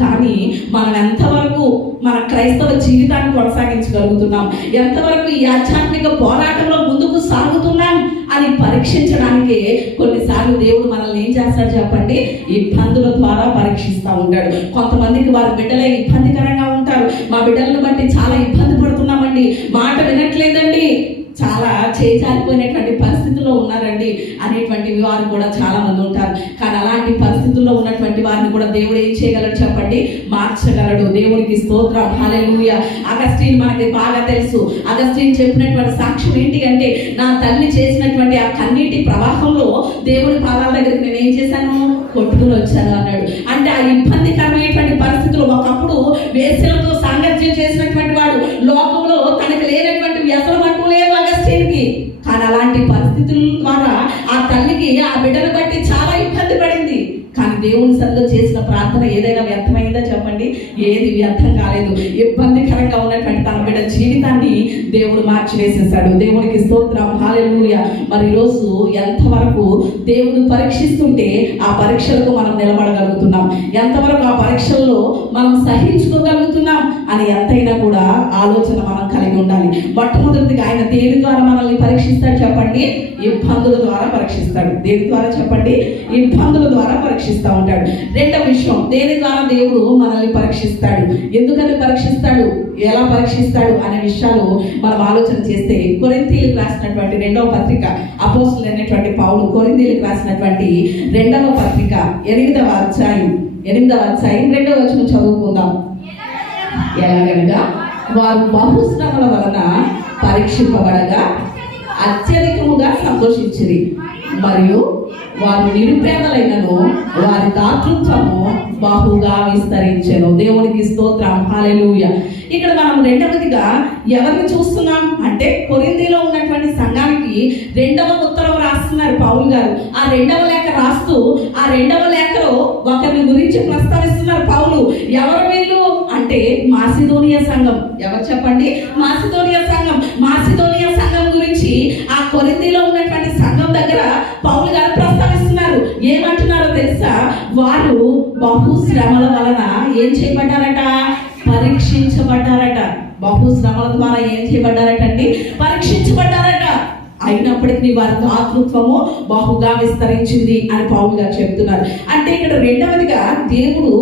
కానీ మనం ఎంతవరకు మన క్రైస్తవ జీవితాన్ని కొనసాగించగలుగుతున్నాం, ఎంతవరకు ఈ ఆధ్యాత్మిక పోరాటంలో ముందుకు సాగుతున్నాం అని పరీక్షించడానికే కొన్నిసార్లు దేవుడు మనల్ని ఏం చేస్తాడు చెప్పండి? ఇబ్బందుల ద్వారా పరీక్షిస్తూ ఉంటాడు. కొంతమందికి వారి బిడ్డలే ఇబ్బందికరంగా ఉంటారు. మా బిడ్డలను బట్టి చాలా ఇబ్బంది పడుతున్నామండి, మాట వినట్లేదండి, చాలా చేజారిపోయినటువంటి పరిస్థితుల్లో ఉన్నారండి అనేటువంటి వారు కూడా చాలా మంది ఉంటారు. కానీ అలాంటి పరిస్థితుల్లో ఉన్నటువంటి వారిని కూడా దేవుడు ఏం చేయగలడు చెప్పండి? మార్చగలడు. దేవునికి స్తోత్రం, హల్లెలూయా. అగస్టిన్ మనకి బాగా తెలుసు. అగస్టిన్ చెప్పినటువంటి సాక్ష్యం ఏంటి అంటే, నా తల్లి చేసినటువంటి ఆ కన్నీటి ప్రవాహంలో దేవుడి పాదాల దగ్గరికి నేను ఏం చేశాను? కొట్టుకుని వచ్చాను అన్నాడు. అంటే ఆ ఇబ్బందికరమైనటువంటి పరిస్థితులు, ఒకప్పుడు వేశ్యలతో సాంగత్యం చేసినటువంటి వాడు, లోకంలో తనకు లేనటువంటి వ్యసనం అంటూ లేదు అగస్టిన్కి. కానీ అలాంటి పరిస్థితుల ద్వారా ఆ తల్లికి ఆ బిడ్డను బట్టి చాలా ఇబ్బంది పడింది. కానీ దేవుని సన్నిధిలో చేసిన ప్రార్థన ఏదైనా వ్యర్థమైందా చెప్పండి? ఏది వ్యర్థం కాలేదు. ఇబ్బందికరంగా ఉన్నటువంటి తన బిడ్డ జీవితాన్ని దేవుడు మార్చివేసేసాడు. దేవునికి స్తోత్రం, హల్లెలూయా. మరి ఈరోజు ఎంతవరకు దేవుడు పరీక్షిస్తుంటే ఆ పరీక్షలకు మనం నిలబడగలుగుతున్నాం, ఎంతవరకు ఆ పరీక్షల్లో మనం సహించుకోగలుగుతున్నాం అని ఎంతైనా కూడా ఆలోచన మనం కలిగి ఉండాలి. మొట్టమొదటిగా ఆయన దేని ద్వారా మనల్ని పరీక్షిస్తాడు చెప్పండి? ఇబ్బందుల ద్వారా పరీక్షిస్తాడు. దేని ద్వారా చెప్పండి? ఇబ్బందుల ద్వారా పరీక్షిస్తాడు. ఉంటాడు. రెండవ విషయం, దేని ద్వారా దేవుడు మనల్ని పరీక్షిస్తాడు, ఎందుకని పరీక్షిస్తాడు, ఎలా పరీక్షిస్తాడు అనే విషయాలు మనం ఆలోచన చేస్తే, కొరింథీయులకు రాసినటువంటి 2వ పత్రిక, అపోస్తలుడు అయినటువంటి పౌలు కొరింథీయులకు రాసినటువంటి 2వ పత్రిక 8వ అధ్యాయం 2వ వచనం చదువుకుందాం. ఎలాగనగా వారు బహుశ్రమల వలన పరీక్షింపబడగా అత్యధికముగా సంతోషించిరి, మరియు వారు నిరుపేదలైనను వారి దాతృత్వము బహుగా విస్తరించెను. దేవునికి స్తోత్రం, హల్లెలూయా. ఇక్కడ మనం రెండవదిగా ఎవరిని చూస్తున్నాం అంటే కొరింథీలో ఉన్నటువంటి సంఘానికి రెండవ ఉత్తరం రాస్తున్నారు పౌలు గారు. ఆ రెండవ లేఖ రాస్తూ ఆ రెండవ లేఖలో ఒకరిని గురించి ప్రస్తావిస్తున్నారు పౌలు. ఎవరు వీళ్ళు అంటే మాసిదోనియా సంఘం. ఎవరు చెప్పండి? మాసిదోనియా సంఘం. మాసిదోనియా సంఘం గురించి ఆ కొరింథీలో ఉన్నటువంటి సంఘం దగ్గర పౌలు గారు ప్రస్తావిస్తున్నారు. ఏమంటున్నారో తెలుసా? వారు బహు శ్రమల వలన ఏం చేయబడ్డారట? పరీక్షించబడ్డారట. బహు శ్రమల ద్వారా ఏం చేయబడ్డారట అండి? పరీక్షించబడ్డారట. అయినప్పటికీ వారి దాతృత్వము బహుగా విస్తరించింది అని పౌలు గారు చెప్తున్నారు. అంటే ఇక్కడ రెండవదిగా దేవుడు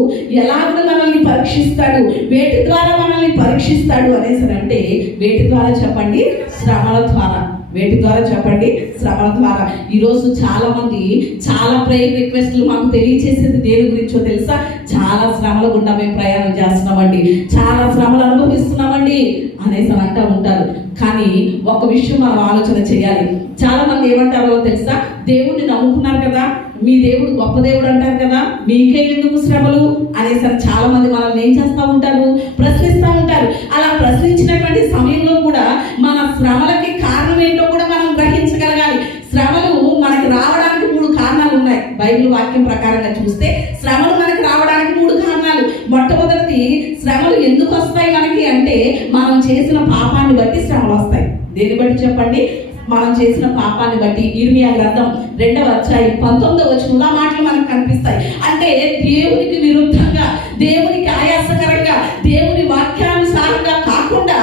ఎలాగ మనల్ని పరీక్షిస్తాడు, వేటి ద్వారా మనల్ని పరీక్షిస్తాడు అనేసి అంటే వేటి ద్వారా చెప్పండి? శ్రమల ద్వారా. వేటి ద్వారా చెప్పండి? శ్రమల ద్వారా. ఈరోజు చాలా మంది చాలా ప్రేయర్ రిక్వెస్ట్లు మాకు తెలియచేసేది దేని గురించో తెలుసా? చాలా శ్రమల గుండా మేము ప్రయాణం చేస్తున్నామండి, చాలా శ్రమలు అనుభవిస్తున్నామండి అనేసి అంటూ ఉంటారు. కానీ ఒక విషయం మనం ఆలోచన చేయాలి. చాలా మంది ఏమంటారో తెలుసా? దేవుడిని నమ్ముకున్నారు కదా, మీ దేవుడు గొప్ప దేవుడు అంటారు కదా, మీకే ఎందుకు శ్రమలు అనేసి చాలా మంది మనల్ని ఏం చేస్తూ ఉంటారు? ప్రశ్నిస్తూ ఉంటారు. అలా ప్రశ్నించినటువంటి సమయంలో కూడా మన శ్రమలకి కారణం ఏంటో కూడా మనం గ్రహించగలగాలి. శ్రమలు మనకు రావడానికి 3 కారణాలు ఉన్నాయి. బైబిల్ వాక్యం ప్రకారంగా చూస్తే శ్రమలు మనకు రావడానికి 3 కారణాలు. మొట్టమొదటిది, శ్రమలు ఎందుకు వస్తాయి మనకి అంటే మనం చేసిన పాపాన్ని బట్టి శ్రమలు వస్తాయి. దేన్ని బట్టి చెప్పండి? మనం చేసిన పాపాన్ని బట్టి. ఇర్మియా గ్రంథం 2వ అధ్యాయం 19వ వచనంలో మాటలు మనకు కనిపిస్తాయి. అంటే దేవునికి విరుద్ధంగా, దేవునికి ఆయాసకరంగా, దేవుని వాక్యానుసారంగా కాకుండా,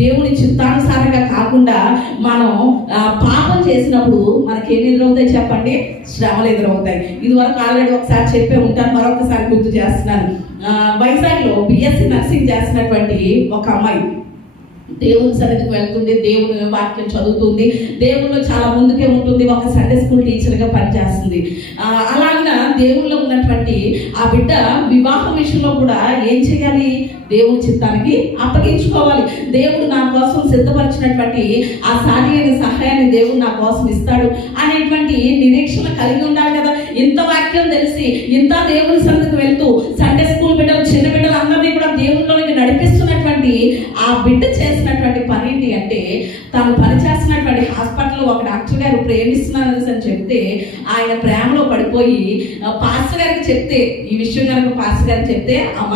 దేవుని చిత్తానుసారంగా కాకుండా మనం పాపం చేసినప్పుడు మనకి ఏమి ఎదురవుతాయి చెప్పండి? శ్రమలు ఎదురవుతాయి. ఇది వరకు ఆల్రెడీ ఒకసారి చెప్పే ఉంటాను, మరొకసారి గుర్తు చేస్తున్నాను. వైజాగ్లో BSc నర్సింగ్ చేసినటువంటి ఒక అమ్మాయి దేవుని సన్నిధికి వెళ్తుంది, దేవుని వాక్యం చదువుతుంది, దేవుళ్ళు చాలా ముందుకే ఉంటుంది. ఒక సండే స్కూల్ టీచర్గా పనిచేస్తుంది. అలాగా దేవుళ్ళలో ఉన్నటువంటి ఆ బిడ్డ వివాహం విషయంలో కూడా ఏం చేయాలి? దేవుని చిత్తానికి అప్పగించుకోవాలి. దేవుడు నా కోసం సిద్ధపరిచినటువంటి ఆ సాటి అయిన సహాయాన్ని దేవుడు నా కోసం ఇస్తాడు అనేటువంటి నిరీక్షణ కలిగి ఉండాలి కదా. ఇంత వాక్యం తెలిసి ఇంత దేవుని సన్నిధికి వెళ్తూ సండే స్కూల్ బిడ్డలు, చిన్న బిడ్డలు అందరినీ కూడా దేవుళ్ళలోకి నడిపిస్తున్నటువంటి ఆ బిడ్డ చేసినటువంటి పని ఏంటి అంటే, తాను పనిచేస్తున్నటువంటి హాస్పిటల్లో ఒక డాక్టర్ గారు ప్రేమిస్తున్నారని అని చెప్తే ఆయన ప్రేమలో పడిపోయి పాస్టర్ గారికి చెప్తే, ఈ విషయం కనుక పాస్టర్ గారికి చెప్తే, అమ్మ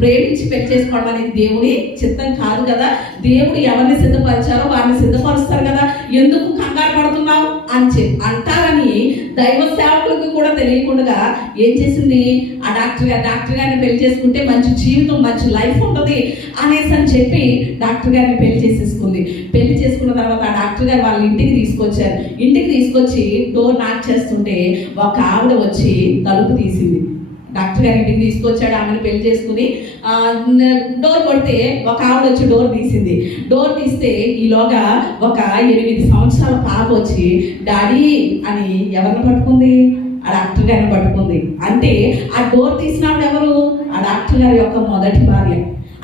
ప్రేమించి పెళ్లి చేసుకోవడం అనేది దేవుని చిత్తం కాదు కదా, దేవుడు ఎవరిని సిద్ధపరిచారో వారిని సిద్ధపరుస్తారు కదా, ఎందుకు కంగారు పడుతున్నావు అని అంటారని దైవ సేవకులకు కూడా తెలియకుండా ఏం చేసింది? ఆ డాక్టర్ గారిని పెళ్లి చేసుకుంటే మంచి జీవితం, మంచి లైఫ్ ఉంటుంది అనేసి అని చెప్పి డాక్టర్ గారిని పెళ్లి చేసేసుకుంది. పెళ్లి చేసుకున్న తర్వాత ఆ డాక్టర్ గారు వాళ్ళ ఇంటికి తీసుకొచ్చారు. ఇంటికి తీసుకొచ్చి డోర్ నాక్ చేస్తుంటే ఒక ఆవిడ వచ్చి తలుపు తీసింది. డాక్టర్ గారి ఇంటికి తీసుకొచ్చాడు, ఆమెను పెళ్లి చేసుకుని డోర్ కొడితే ఒక ఆవిడ వచ్చి డోర్ తీసింది. డోర్ తీస్తే ఈలోగా ఒక 8 సంవత్సరాల పాప వచ్చి డాడీ అని ఎవరిని పట్టుకుంది? ఆ డాక్టర్ గారిని పట్టుకుంది. అంటే ఆ డోర్ తీసినప్పుడు ఎవరు? ఆ డాక్టర్ గారి యొక్క మొదటి భార్య.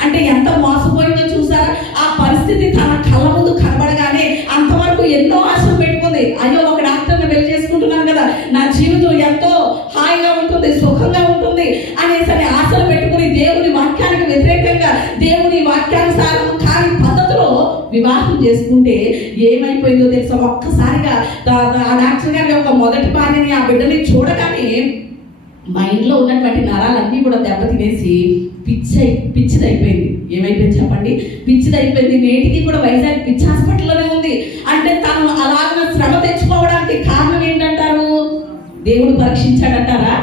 అంటే ఎంత మోసపోయిందో చూసారా? ఆ పరిస్థితి తన కళ్ళ ముందు కనబడగానే అంతవరకు ఎన్నో ఆశలు పెట్టుకుంది. అయ్యో, ఒక డాక్టర్ని పెళ్లి చేసుకుంటున్నాను కదా, నా జీవితం ఎంతో హాయిగా ఉంటుంది, సుఖంగా ఉంటుంది అనేసి ఆశలు పెట్టుకుని దేవుని వాక్యానికి వ్యతిరేకంగా, దేవుని వాక్యానుసారం కాని పద్ధతిలో వివాహం చేసుకుంటే ఏమైపోయిందో తెలుసా? ఒక్కసారిగా ఆ డాక్టర్ గారి యొక్క మొదటి భార్యని, ఆ బిడ్డని చూడగానే మైండ్లో ఉన్నటువంటి నరాలన్నీ కూడా దెబ్బతినేసి పిచ్చిదైపోయింది. ఏమైపోయింది చెప్పండి? పిచ్చిదైపోయింది. నేటికి కూడా వైజాగ్ పిచ్చి హాస్పిటల్లోనే ఉంది. అంటే తను అలాగే శ్రమ తెచ్చుకోవడానికి కారణం ఏంటంటారు? దేవుడు పరీక్షించాడంటారా?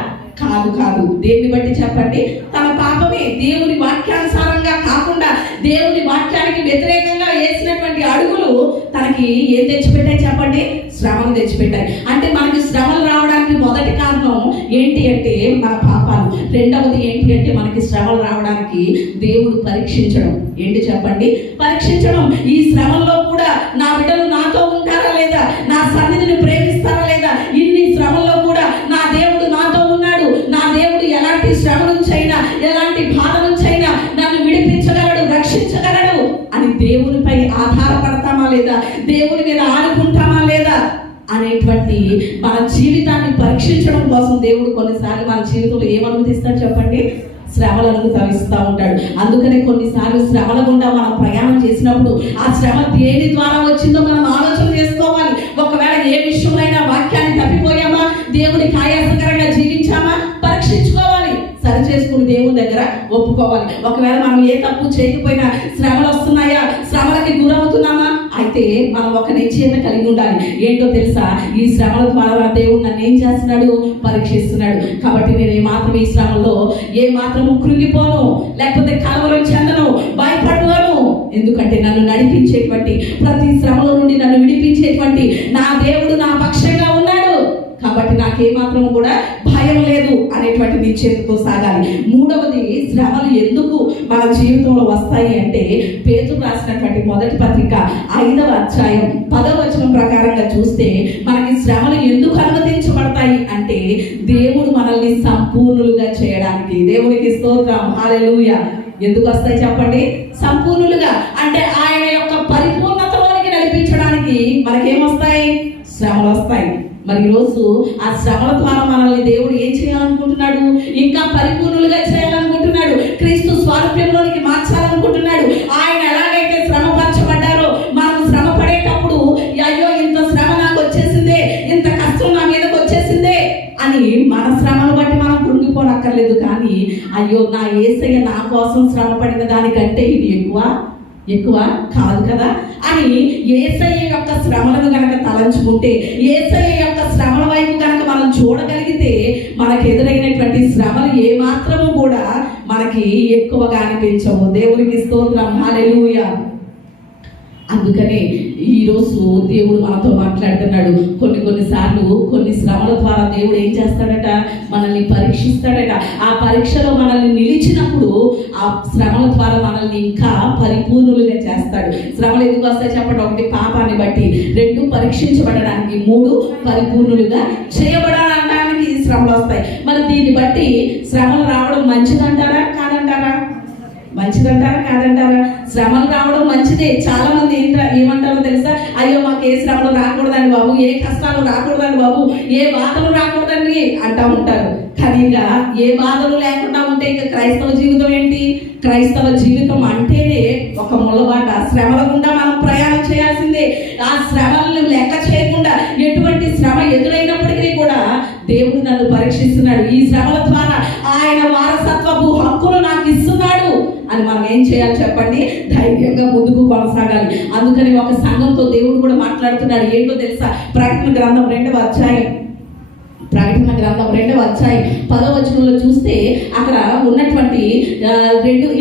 కాదు. దేన్ని బట్టి చెప్పండి? తన పాపమే. దేవుని వాక్యానుసారంగా కాకుండా దేవుని వాక్యానికి వ్యతిరేకంగా వేసినటువంటి అడుగులు తనకి ఏం తెచ్చిపెట్టాయి చెప్పండి? శ్రమలు తెచ్చిపెట్టాయి. అంటే మనకి శ్రమలు రావడానికి మొదటి కారణం ఏంటి అంటే మన పాపాలు. రెండవది ఏంటి అంటే మనకి శ్రమలు రావడానికి దేవుడు పరీక్షించడం. ఏంటి చెప్పండి? పరీక్షించడం. ఈ శ్రమల్లో కూడా నా బిడ్డలు నాతో ఉంటారా లేదా, నా సన్నిధిని ప్రేమిస్తారా లేదా, ఇన్ని శ్రమల్లో కూడా నా దేవుడు నాతో ఉన్నాడు, నా దేవుడు ఎలాంటి శ్రమ నుంచైనా, ఎలాంటి బాధ నుంచైనా నన్ను విడిపించగలడు, రక్షించగలడు అని దేవునిపై ఆధారపడతామా లేదా, దేవుని మీద ఆనుకుంటామా లేదా అనేటువంటి మన జీవితాన్ని పరీక్షించడం కోసం దేవుడు కొన్నిసార్లు మన జీవితంలో ఏమనుమతిస్తాడు చెప్పండి? శ్రమలను తవిస్తూ ఉంటాడు. అందుకనే కొన్నిసార్లు శ్రమల గుండా మనం ప్రయాణం చేసినప్పుడు ఆ శ్రమ దేని ద్వారా వచ్చిందో మనం ఆలోచన చేసుకోవాలి. ఒకవేళ ఏ విషయంలో వాక్యాన్ని తప్పిపోయామా, దేవునికి ఆయాసకరంగా జీవించామా, పరీక్షించుకోవాలి, సరి చేసుకుని దేవుని దగ్గర ఒప్పుకోవాలి. ఒకవేళ మనం ఏ తప్పు చేయకపోయినా శ్రమలు వస్తున్నాయా, శ్రమలకి గురవుతున్నామా, అయితే మనం ఒక నిశ్చయత కలిగి ఉండాలి. ఏంటో తెలుసా? ఈ శ్రమల ద్వారా దేవుడు నన్ను ఏం చేస్తున్నాడు? పరీక్షిస్తున్నాడు. కాబట్టి నేను ఈ శ్రమలో ఏ మాత్రము కృంగిపోను, లేకపోతే కలవరం చెందను, భయపడను. ఎందుకంటే నన్ను నడిపించేటువంటి, ప్రతి శ్రమలో నుండి నన్ను విడిపించేటువంటి నా దేవుడు నా పక్షంగా ఉన్నాడు. కాబట్టి నాకేమాత్రం కూడా భయం లేదు అనేటువంటి నిశ్చయంతో సాగాలి. మూడవది, శ్రమలు ఎందుకు మన జీవితంలో వస్తాయి అంటే, పేతురు రాసినటువంటి మొదటి పత్రిక 5వ అధ్యాయం 10వ వచనం ప్రకారంగా చూస్తే మనకి శ్రమలు ఎందుకు అనుమతించబడతాయి అంటే, దేవుడు మనల్ని సంపూర్ణులుగా చేయడానికి. దేవునికి స్తోత్రం, హల్లెలూయా. ఎందుకు వస్తాయి చెప్పండి? సంపూర్ణులుగా అంటే ఆయన యొక్క పరిపూర్ణతలోనికి నడిపించడానికి మనకేమొస్తాయి? శ్రమలు వస్తాయి. మరి ఈరోజు ఆ శ్రమల ద్వారా మనల్ని దేవుడు ఏం చేయాలనుకుంటున్నాడు? ఇంకా పరిపూర్ణులుగా చేయాలనుకుంటున్నాడు. క్రీస్తు స్వారూప్యంలోనికి మార్చాలనుకుంటున్నాడు. ఆయన ఎలాగైతే శ్రమపరచబడ్డారో, మనం శ్రమ పడేటప్పుడు అయ్యో ఇంత శ్రమ నాకు వచ్చేసిందే, ఇంత కష్టం నా మీదకి వచ్చేసిందే అని మన శ్రమను బట్టి మనం కృంగిపోనక్కర్లేదు. కానీ అయ్యో నా యేసయ్య నా కోసం శ్రమ పడిన దానికంటే ఇది ఎక్కువ కాదు కదా అని యేసయ్య యొక్క శ్రమలను గనక తలంచుకుంటే, యేసయ్య యొక్క శ్రమల వైపు గనక మనం చూడగలిగితే, మనకు ఎదురైనటువంటి శ్రమలు ఏ మాత్రము కూడా మనకి ఎక్కువగా అనిపించవు. దేవునికి స్తోత్రం, హల్లెలూయా. అందుకనే ఈరోజు దేవుడు మనతో మాట్లాడుతున్నాడు. కొన్నిసార్లు కొన్ని శ్రమల ద్వారా దేవుడు ఏం చేస్తాడట? మనల్ని పరీక్షిస్తాడట. ఆ పరీక్షలో మనల్ని నిలిచినప్పుడు ఆ శ్రమల ద్వారా మనల్ని ఇంకా పరిపూర్ణులుగా చేస్తాడు. శ్రమలు ఎందుకు వస్తాయి చెప్పండి? 1 పాపాన్ని బట్టి, 2 పరీక్షించబడడానికి, 3 పరిపూర్ణులుగా చేయబడడానికి శ్రమలు వస్తాయి. మరి దీన్ని బట్టి శ్రమలు రావడం మంచిదంటారా కాదంటారా? మంచిదంటారా కాదంటారా? శ్రమలు రావడం మంచిదే. చాలా మంది ఏమంటారో తెలుసా? అయ్యో మాకు ఏ శ్రమలు రాకూడదండి బాబు, ఏ కష్టాలు రాకూడదండి బాబు, ఏ బాధలు రాకూడదండి అంటా ఉంటారు. కానీ ఇక ఏ బాధలు లేకుండా ఉంటే ఇక క్రైస్తవ జీవితం ఏంటి? క్రైస్తవ జీవితం అంటేనే ఒక ముళ్ళబాట. శ్రమల గుండా మనం ప్రయాణం చేయాల్సిందే. ఆ శ్రమలను లెక్క చేయకుండా, ఎటువంటి శ్రమ ఎదురైనప్పటికీ కూడా దేవుడు నన్ను పరీక్షిస్తున్నాడు, ఈ శ్రమల ద్వారా ఆయన వారసత్వపు హక్కులు నాకు ఇస్తున్నాడు అని మనం ఏం చేయాలి చెప్పండి? ధైర్యంగా ముందుకు కొనసాగాలి. అందుకని ఒక సంఘంతో దేవుడు కూడా మాట్లాడుతున్నాడు. ఏంటో తెలుసా? ప్రకటన గ్రంథం 2వ అధ్యాయం 10వ వచనంలో చూస్తే అక్కడ ఉన్నటువంటి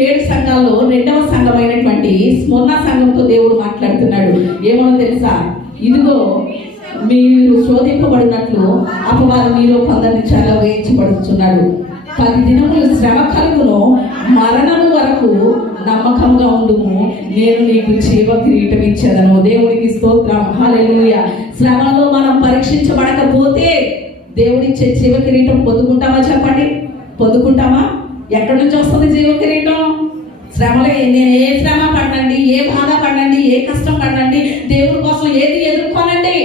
7 సంఘాల్లో 2వ సంఘమైనటువంటి స్మరణ సంఘంతో దేవుడు మాట్లాడుతున్నాడు. ఏమో తెలుసా? ఇదిగో మీరు శోధింపబడినట్లు అపవాది మీలో కొందరిని చాలా వేయించబడుతున్నాడు. 10 దినములు శ్రమ కలుగును, మరణము వరకు నమ్మకంగా ఉండుము, నేను నీకు జీవ కిరీటం ఇచ్చేదను. దేవునికి స్తోత్రం, హల్లెలూయా. శ్రమలో మనం పరీక్షించబడకపోతే దేవుడిచ్చే జీవ కిరీటం పొందుకుంటామా చెప్పండి? పొందుకుంటామా? ఎక్కడి నుంచి వస్తుంది జీవ కిరీటం? శ్రమలే. నేను ఏ శ్రమ పడండి, ఏ బాధ పడండి, ఏ కష్టం పడండి, దేవుడి కోసం ఏది ఎదుర్కోనండి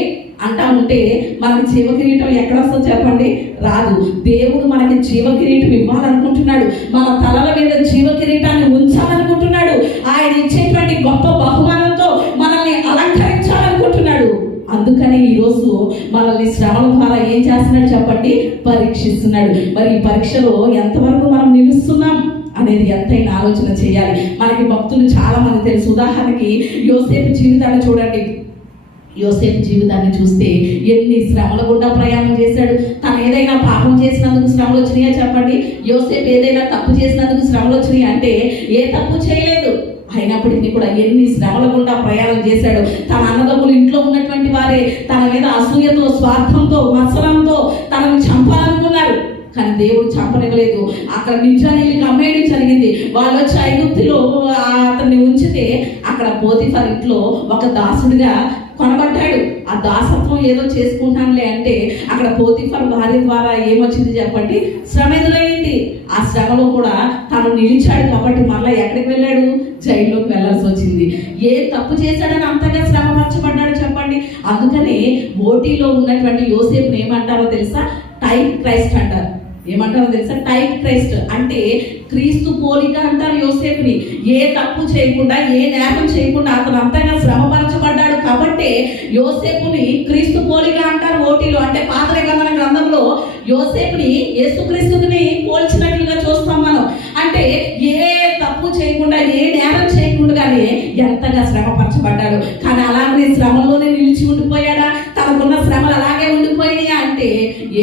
అంటా ఉంటే మనకి జీవ కిరీటం ఎక్కడ వస్తుందో చెప్పండి? రాదు. దేవుడు మనకి జీవ కిరీటం ఇవ్వాలనుకుంటున్నాడు. మన తలల మీద జీవ కిరీటాన్ని ఉంచాలనుకుంటున్నాడు. ఆయన ఇచ్చేటువంటి గొప్ప బహుమానంతో మనల్ని అలంకరించాలనుకుంటున్నాడు. అందుకని ఈరోజు మనల్ని శ్రమల ద్వారా ఏం చేస్తున్నాడు చెప్పండి? పరీక్షిస్తున్నాడు. మరి ఈ పరీక్షలో ఎంతవరకు మనం నిలుస్తున్నాం అనేది ఎంతైనా ఆలోచన చేయాలి. మనకి భక్తులు చాలా మంది తెలుసు. ఉదాహరణకి యోసేపు జీవితాన్ని చూడండి. యోసేపు జీవితాన్ని చూస్తే ఎన్ని శ్రమల గుండా ప్రయాణం చేశాడు. తను ఏదైనా పాపం చేసినందుకు శ్రమలు వచ్చినాయా చెప్పండి? యోసేపు ఏదైనా తప్పు చేసినందుకు శ్రమలు వచ్చినాయి అంటే ఏ తప్పు చేయలేదు. అయినప్పటికీ కూడా ఎన్ని శ్రమల గుండా ప్రయాణం చేశాడు. తన అన్నదమ్ములు ఇంట్లో ఉన్నటువంటి వారే తన మీద అసూయతో, స్వార్థంతో, మత్సరంతో తనను చంపాలనుకున్నారు. కానీ దేవుడు చంపనివ్వలేదు. అక్కడ నిజానికి అమ్మేయడం జరిగింది. వాళ్ళు వచ్చి ఐగుప్తులో అతన్ని ఉంచితే అక్కడ పోతీఫర్ ఇంట్లో ఒక దాసుడిగా కొనబడ్డాడు. ఆ దాసత్వం ఏదో చేసుకుంటానులే అంటే అక్కడ పోతీఫర్ భార్య ద్వారా ఏమొచ్చింది చెప్పండి? శ్రమ ఎదురైంది. ఆ శ్రమలో కూడా తను నిలిచాడు కాబట్టి మళ్ళీ ఎక్కడికి వెళ్ళాడు? జైల్లోకి వెళ్ళాల్సి వచ్చింది. ఏ తప్పు చేశాడని అంతగా శ్రమ పరచబడ్డాడు చెప్పండి? అందుకనే ఓటీలో ఉన్నటువంటి యోసేపుని ఏమంటారో తెలుసా? టైప్ క్రైస్ట్ అంటారు. ఏమంటారో తెలుసా? టైప్ క్రైస్ట్ అంటే క్రీస్తు పోలిక అంటారు యోసేపుని. ఏ తప్పు చేయకుండా, ఏ నేరం చేయకుండా అతను అంతగా శ్రమపరచబడ్డాడు కాబట్టి యోసేపుని క్రీస్తు పోలిక అంటారు ఓటీలో. అంటే పాత నిబంధన గ్రంథంలో యోసేపుని యేసుక్రీస్తుని పోల్చినట్లుగా చూస్తాం మనం. అంటే ఏ తప్పు చేయకుండా, ఏ నేరం చేయకుండానే ఎంతగా శ్రమపరచబడ్డాడు. కానీ అలాగే శ్రమలోనే నిలిచి ఉండిపోయాడా? తనకున్న శ్రమలు అలాగే ఉండిపోయాయా అంటే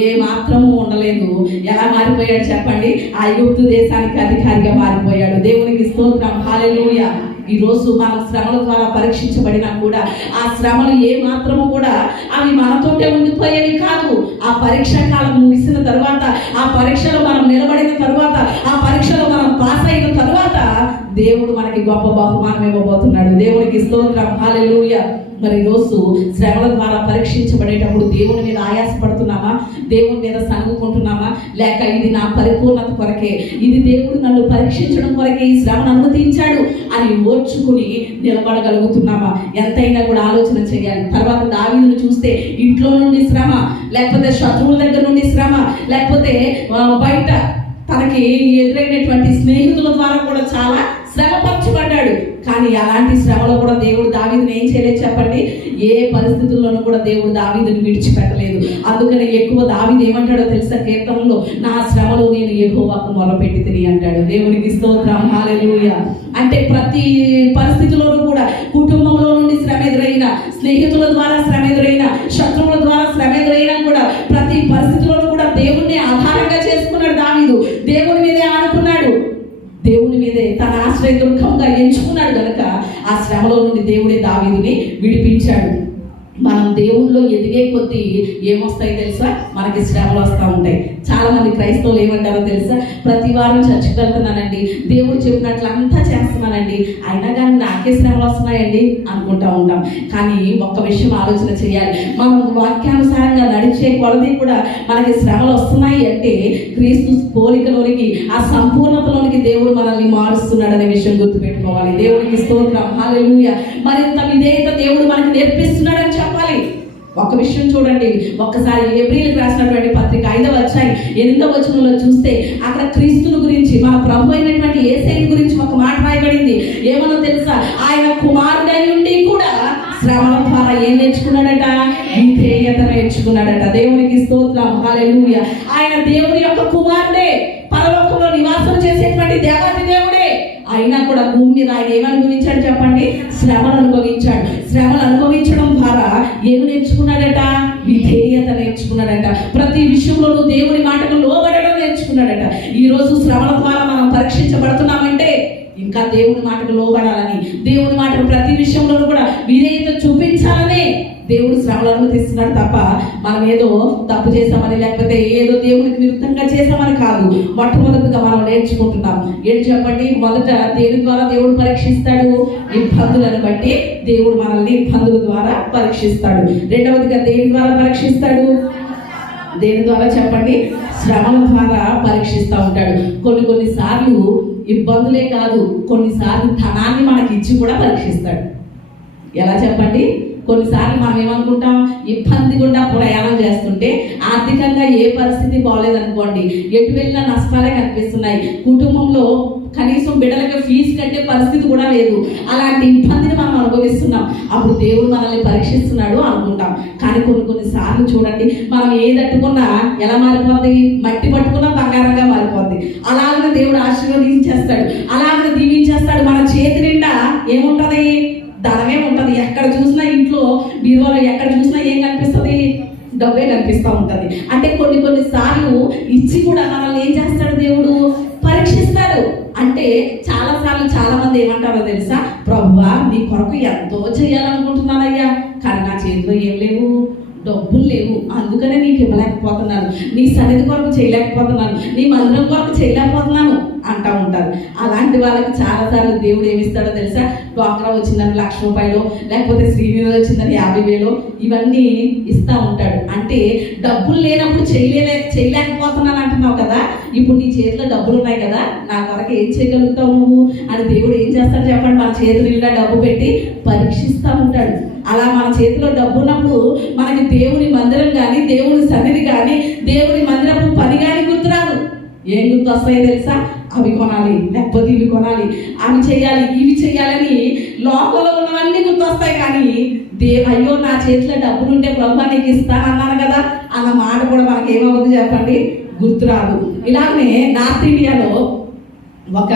ఏ మాత్రము ఉండలేదు. ఎలా మారిపోయాడు చెప్పండి? ఆ ఐగుప్తు దేశానికి అధికారిగా మారిపోయాడు. దేవునికి స్తోత్రం, హల్లెలూయా. ఈ రోజు మనం శ్రమల ద్వారా పరీక్షించబడినా కూడా ఆ శ్రమలు ఏ మాత్రము కూడా అవి మనతోటే ఉండిపోయేవి కాదు. ఆ పరీక్షా కాలం ముగిసిన తర్వాత, ఆ పరీక్షలో మనం నిలబడిన తర్వాత, ఆ పరీక్షలో మనం పాస్ అయిన తర్వాత దేవుడు మనకి గొప్ప బహుమానం ఇవ్వబోతున్నాడు. దేవునికి స్తోత్రం, హల్లెలూయా. మరి రోజు శ్రమల ద్వారా పరీక్షించబడేటప్పుడు దేవుని మీద ఆయాసపడుతున్నామా? దేవుని మీద సనుగుకుంటున్నామా? లేక ఇది నా పరిపూర్ణత కొరకే, ఇది దేవుడు నన్ను పరీక్షించడం కొరకే ఈ శ్రమను అనుమతించాడు అని ఓర్చుకుని నిలబడగలుగుతున్నామా? ఎంతైనా కూడా ఆలోచన చేయాలి. తర్వాత దావీదును చూస్తే ఇంట్లో నుండి శ్రమ, లేకపోతే శత్రువుల దగ్గర నుండి శ్రమ, లేకపోతే బయట తనకి ఎదురైనటువంటి స్నేహితుల ద్వారా కూడా చాలా శ్రమపరచబడ్డాడు. కానీ అలాంటి శ్రమలో కూడా దేవుడు దావీదుని ఏం చేయలేదు చెప్పండి? ఏ పరిస్థితుల్లోనూ కూడా దేవుడు దావీదుని విడిచిపెట్టలేదు. అందుకని ఎక్కువ దావీదు ఏమంటాడో తెలుసా కీర్తనలో? నా శ్రమలో నేను యెహోవాకు మొరపెట్టి తిని అంటాడు. దేవునికి స్తోత్రం, హల్లెలూయా. అంటే ప్రతి పరిస్థితిలోనూ కూడా కుటుంబంలో నుండి శ్రమ ఎదురైన, స్నేహితుల ద్వారా శ్రమ ఎదురైన, శత్రువుల ద్వారా శ్రమ ఎదురైనా కూడా ప్రతి పరిస్థితిలోనూ కూడా దేవుణ్ణి ఆధారంగా చేసుకున్నాడు దావీదు. దేవుని మీదే ఆనుకున్నాడు. దేవుని మీదే తన ఆశ్రయ దుర్గంగా ఎంచుకున్నాడు కనుక ఆ శ్రమలో నుండి దేవుడే దావీదుని విడిపించాడు. మనం దేవుళ్ళో ఎదిగే కొద్దీ ఏమొస్తాయి తెలుసా? మనకి శ్రమలు వస్తూ ఉంటాయి. చాలా మంది క్రైస్తవులు ఏమంటారో తెలుసా? ప్రతి వారం చర్చికి వెళ్తున్నానండి, దేవుడు చెప్పినట్లు అంతా చేస్తున్నానండి, అయినా కానీ నాకే శ్రమలు వస్తున్నాయండి అనుకుంటా ఉంటాం. కానీ ఒక్క విషయం ఆలోచన చేయాలి. మనం వాక్యానుసారంగా నడిచే కొలది కూడా మనకి శ్రమలు వస్తున్నాయి అంటే క్రీస్తు పోలికలోనికి, ఆ సంపూర్ణతలోనికి దేవుడు మనల్ని మారుస్తున్నాడు అనే విషయం గుర్తుపెట్టుకోవాలి. దేవునికి స్తోత్రం, హల్లెలూయా. మరింత విధేయత దేవుడు మనకి నేర్పిస్తున్నాడని చెప్పాలి. ఒక విషయం చూడండి, ఒక్కసారి ఏప్రిల్కి రాసినటువంటి పత్రిక 5వ అధ్యాయం 8వ వచనంలో చూస్తే అక్కడ క్రీస్తుని గురించి, మన ప్రభు అయినటువంటి యేసయ్య గురించి ఒక మాట రాయబడింది. ఏమనో తెలుసా? ఆయన కుమారుడై ఉండి కూడా శ్రమల ద్వారా ఏం నేర్చుకున్నాడట? విధేయత నేర్చుకున్నాడట. దేవునికి స్తోత్రం, హల్లెలూయా. ఆయన దేవుని యొక్క కుమారుడే, పరలోకంలో నివాసం చేసేటువంటి దేవాది దేవుడే. అయినా కూడా భూమి మీద ఆయన ఏమి అనుభవించాడు చెప్పండి? శ్రమను అనుభవించాడు. శ్రమను అనుభవించడం ద్వారా ఏమి నేర్చుకున్నాడట? విధేయత నేర్చుకున్నాడట. ప్రతి విషయంలోనూ దేవుని మాటకు లోబడడం నేర్చుకున్నాడట. ఈ రోజు శ్రమల ద్వారా మనం పరీక్షించబడుతున్నామంటే ఇంకా దేవుని మాటకు లోబడాలని, దేవుని మాటకు ప్రతి విషయంలోనూ కూడా విధేయత చూపించాలని దేవుడు శ్రమలు అనుమతిస్తున్నాడు తప్ప మనం ఏదో తప్పు చేసామని, లేకపోతే ఏదో దేవునికి విరుద్ధంగా చేసామని కాదు. మొట్టమొదటిగా మనం నేర్చుకుంటున్నాం. ఏంటి చెప్పండి? మొదట దేని ద్వారా దేవుడు పరీక్షిస్తాడు? ఇబ్బందులను బట్టి దేవుడు మనల్ని ఇబ్బందుల ద్వారా పరీక్షిస్తాడు. రెండవదిగా దేని ద్వారా పరీక్షిస్తాడు? దేని ద్వారా చెప్పండి? శ్రమల ద్వారా పరీక్షిస్తూ ఉంటాడు. కొన్నిసార్లు ఇబ్బందులే కాదు, కొన్నిసార్లు ధనాన్ని మనకి ఇచ్చి కూడా పరీక్షిస్తాడు. ఎలా చెప్పండి? కొన్నిసార్లు మనం ఏమనుకుంటాం? ఇబ్బంది గుండా ప్రయాణం చేస్తుంటే ఆర్థికంగా ఏ పరిస్థితి బాగోలేదనుకోండి, ఎటు వెళ్ళినా నష్టాలే కనిపిస్తున్నాయి, కుటుంబంలో కనీసం బిడ్డలకి ఫీజు కట్టే పరిస్థితి కూడా లేదు, అలాంటి ఇబ్బందిని మనం అనుభవిస్తున్నాం. అప్పుడు దేవుడు మనల్ని పరీక్షిస్తున్నాడు అనుకుంటాం. కానీ కొన్నిసార్లు చూడండి, మనం ఏది తట్టుకున్నా ఎలా మారిపోద్ది? మట్టి పట్టుకున్నా బంగారంగా మారిపోద్ది. అలాగే దేవుడు ఆశీర్వదించేస్తాడు, అలాగే దీవించేస్తాడు. మన చేతి నిండా ఏముంటది? ధనమే ఉంటది. ఎక్కడ చూసినా ఇంట్లో బీరువాలో ఎక్కడ చూసినా ఏం కనిపిస్తుంది? డబ్బే కనిపిస్తూ ఉంటది. అంటే కొన్నిసార్లు ఇచ్చి కూడా మనల్ని ఏం చేస్తాడు? దేవుడు పరీక్షిస్తాడు. అంటే చాలా సార్లు చాలా మంది ఏమంటారో తెలుసా? ప్రభువా, నీ కొరకు ఎంతో చేయాలనుకుంటున్నానయ్యా, కానీ నా చేతిలో ఏం లేవు, డబ్బులు లేవు, అందుకనే నీకు ఇవ్వలేకపోతున్నాను, నీ సన్నిధి కొరకు చేయలేకపోతున్నాను, నీ మందిరం కొరకు చేయలేకపోతున్నాను అంటూ ఉంటారు. అలాంటి వాళ్ళకి చాలాసార్లు దేవుడు ఏమిస్తాడో తెలుసా? డ్వాక్రా వచ్చిందని ₹1,00,000, లేకపోతే శ్రీనిధి వచ్చిందని 50,000, ఇవన్నీ ఇస్తూ ఉంటాడు. అంటే డబ్బులు లేనప్పుడు చేయలేకపోతున్నాను అంటున్నావు కదా, ఇప్పుడు నీ చేతిలో డబ్బులు ఉన్నాయి కదా, నా కొరకు ఏం చేయగలుగుతావు నువ్వు అని దేవుడు ఏం చేస్తాడు చెప్పండి? మన చేతులు ఇలా డబ్బు పెట్టి పరీక్షిస్తూ ఉంటాడు. అలా మన చేతిలో డబ్బు ఉన్నప్పుడు మనకి దేవుని మందిరం కానీ, దేవుని సన్నిధి కానీ, దేవుని మందిరపు పని కానీ గుర్తురాదు. ఏం గుర్తు వస్తాయో తెలుసా? అవి కొనాలి, లేకపోతే ఇవి కొనాలి, అవి చేయాలి, ఇవి చేయాలని లోకంలో ఉన్నవన్నీ గుర్తొస్తాయి. కానీ అయ్యో నా చేతిలో డబ్బులు ఉంటే ప్రభు నీకు ఇస్తానన్నాను కదా అన్న మాట కూడా మనకి ఏమవుతుంది చెప్పండి? గుర్తురాదు. ఇలానే నార్త్ ఇండియాలో ఒక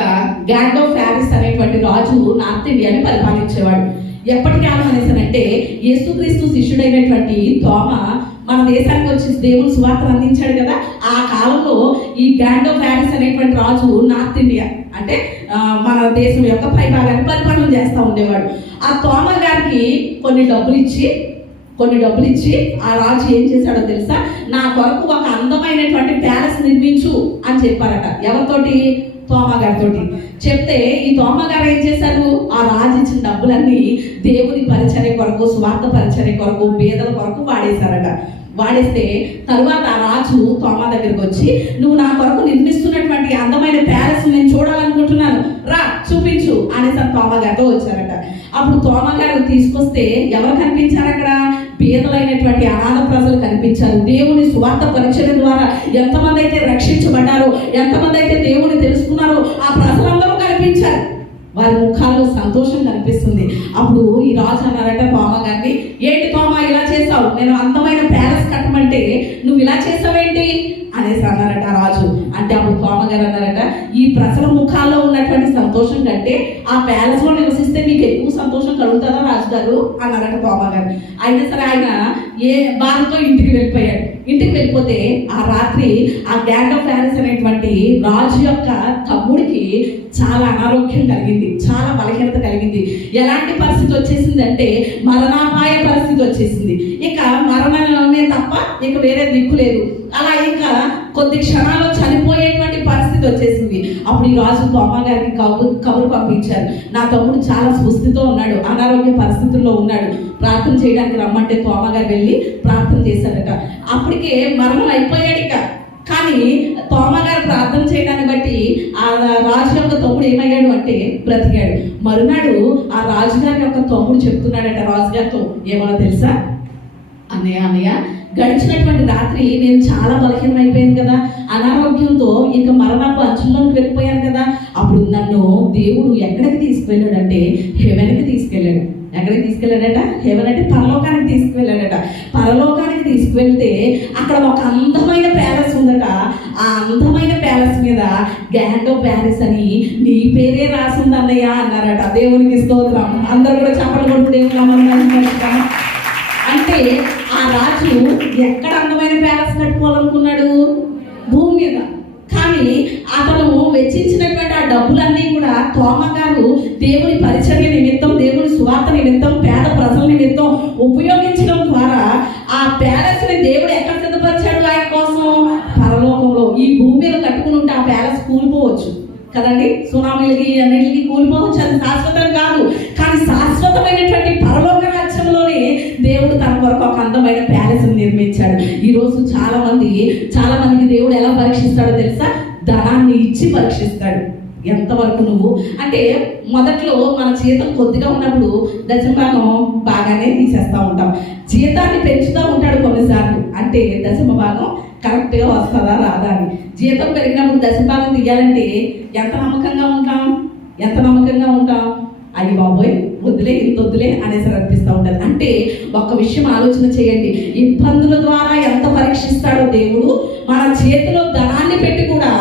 గ్యాంగ్ ఆఫ్ ప్యారిస్ అనేటువంటి రాజు నార్త్ ఇండియాని పరిపాలించేవాడు. ఎప్పటి కాలం అనేసానంటే యేసుక్రీస్తు శిష్యుడైనటువంటి తోమ మన దేశానికి వచ్చి దేవుని సువార్తను అందించాడు కదా. ఆ కాలంలో ఈ గ్యాంగ్ ఆఫ్ ప్యారిస్ అనేటువంటి రాజు నార్త్ ఇండియా అంటే మన దేశం యొక్క పైభాగాన్ని పరిపాలన చేస్తూ ఉండేవాడు. ఆ తోమ గారికి కొన్ని డబ్బులు ఇచ్చి ఆ రాజు ఏం చేశాడో తెలుసా? నా కొరకు ఒక అందమైనటువంటి ప్యాలెస్ నిర్మించు అని చెప్పారట. ఎవరితోటి? తోమగారితో చెప్తే ఈ తోమగారు ఏం చేశారు? ఆ రాజు ఇచ్చిన డబ్బులన్నీ దేవుని పరిచర్య కొరకు, స్వార్థ పరిచర్య కొరకు, పేదల కొరకు వాడేస్తే తరువాత ఆ రాజు తోమ దగ్గరికి వచ్చి, నువ్వు నా కొరకు నిర్మిస్తున్నటువంటి అందమైన ప్యాలెస్ నేను చూడాలనుకుంటున్నాను, రా చూపించు అనేసి తోమగారితో వచ్చారట. అప్పుడు తోమగారు తీసుకొస్తే ఎవరు కనిపించారు అక్కడ? పేదలైనటువంటి అనాథ ప్రజలు కనిపించారు. దేవుని స్వార్థ పరిచర్య ద్వారా ఎంతమంది అయితే రక్షించబడ్డారో, ఎంతమంది అయితే దేవుని తెలుసుకున్నారో ఆ ప్రజలందరూ కనిపించారు. వారి ముఖాల్లో సంతోషం కనిపిస్తుంది. అప్పుడు ఈ రాజు అన్నారట తోమ గారిని, ఏంటి తోమ ఇలా చేసావు? నేను అందమైన ప్యాలెస్ కట్టమంటే నువ్వు ఇలా చేసావేంటి అనేసి అన్నారట ఆ రాజు. అంటే అప్పుడు తోమ గారు అన్నారట, ఈ ప్రజల ముఖాల్లో ఉన్నటువంటి సంతోషం కంటే ఆ ప్యాలెస్ లో నివసిస్తే మీకు ఎక్కువ సంతోషం కలుగుతుందా రాజుగారు అన్నారట తోమ గారు. అయినా సరే ఆయన బాధతో ఇంటికి వెళ్ళిపోతే ఆ రాత్రి ఆ గ్యాంగ్ ఆఫ్ ప్యారిస్ అనేటువంటి రాజు యొక్క తమ్ముడికి చాలా అనారోగ్యం కలిగింది, చాలా బలహీనత కలిగింది. ఎలాంటి పరిస్థితి వచ్చేసింది అంటే మరణాపాయ పరిస్థితి వచ్చేసింది. ఇక మరణమే తప్ప ఇక వేరే దిక్కు లేదు. అలా ఇంకా కొద్ది క్షణాల్లో చనిపోయేటువంటి పరిస్థితి వచ్చేసింది. అప్పుడు ఈ రాజు తోమ గారికి కబురు పంపించారు, నా తమ్ముడు చాలా సుస్థితితో ఉన్నాడు, అనారోగ్య పరిస్థితుల్లో ఉన్నాడు, ప్రార్థన చేయడానికి రమ్మంటే తోమ గారు వెళ్ళి ప్రార్థన చేశారట. అప్పటికే మరణం అయిపోయాడు ఇక. కానీ తోమ గారు ప్రార్థన చేయడాన్ని బట్టి ఆ రాజు యొక్క తమ్ముడు ఏమయ్యాడు అంటే బ్రతికాడు. మరునాడు ఆ రాజుగారి యొక్క తమ్ముడు చెప్తున్నాడట రాజుగారితో, ఏమన్నా తెలుసా? అన్నయ్య గడిచినటువంటి రాత్రి నేను చాలా బలహీనం అయిపోయాను కదా, అనారోగ్యంతో ఇక మరణపు అంచుల్లోకి వెళ్ళిపోయాను కదా. అప్పుడు నన్ను దేవుడు ఎక్కడికి తీసుకువెళ్ళాడంటే హెవెన్కి తీసుకెళ్ళాడు. ఎక్కడికి తీసుకెళ్ళాడట? హెవెన్ అంటే పరలోకానికి తీసుకువెళ్ళాడట. పరలోకానికి తీసుకువెళ్తే అక్కడ ఒక అందమైన ప్యాలెస్ ఉందట. ఆ అందమైన ప్యాలెస్ మీద గ్యాంగ్ ఆఫ్ ప్యారిస్ అని నీ పేరే రాసింది అన్నయ్య అన్నారట. దేవునికి స్తోత్రం. అందరూ కూడా చప్పట్లు కొడుతూ దేవుని అంటే ఆ రాజు ఎక్కడ అందమైన ప్యాలెస్ కట్టుకోవాలనుకున్నాడు? భూమి మీద. కానీ అతను వెచ్చించినటువంటి ఆ డబ్బులన్నీ కూడా తోమ గారు దేవుని పరిచర్య నిమిత్తం, దేవుని సువార్త నిమిత్తం, పేద ప్రజల నిమిత్తం ఉపయోగించడం ద్వారా ఆ ప్యాలెస్ ని దేవుడు ఎక్కడ సిద్ధపరిచాడు ఆయన కోసం? పరలోకంలో. ఈ భూమి మీద కట్టుకుని ఉంటే ఆ ప్యాలెస్ కూలిపోవచ్చు కదండి, సునామీలకి అన్నిటికి కూలిపోవచ్చు, అది శాశ్వతం కాదు. కానీ శాశ్వతమైనటువంటి పరలోక రాజ్యంలోనే దేవుడు తన కొరకు ఒక అందమైన ప్యాలెస్ నిర్మించాడు. ఈరోజు చాలా మందికి దేవుడు ఎలా పరీక్షిస్తాడో తెలుసా? ధనాన్ని ఇచ్చి పరీక్షిస్తాడు. ఎంతవరకు నువ్వు అంటే మొదట్లో మన జీతం కొద్దిగా ఉన్నప్పుడు దశమభాగం బాగానే తీసేస్తూ ఉంటాం. జీతాన్ని పెంచుతూ ఉంటాడు కొన్నిసార్లు. అంటే దశమభాగం కరెక్ట్గా వస్తుందా రాదా అని. జీతం పెరిగినప్పుడు దశమభాగం తీయాలంటే ఎంత నమ్మకంగా ఉంటాం? అది బాబోయ్ ఇంత వద్దులే అనేసి అనిపిస్తూ ఉంటుంది. అంటే ఒక్క విషయం ఆలోచన చేయండి, ఇబ్బందుల ద్వారా ఎంత పరీక్షిస్తాడో దేవుడు, మన చేతిలో ధనాన్ని పెట్టి కూడా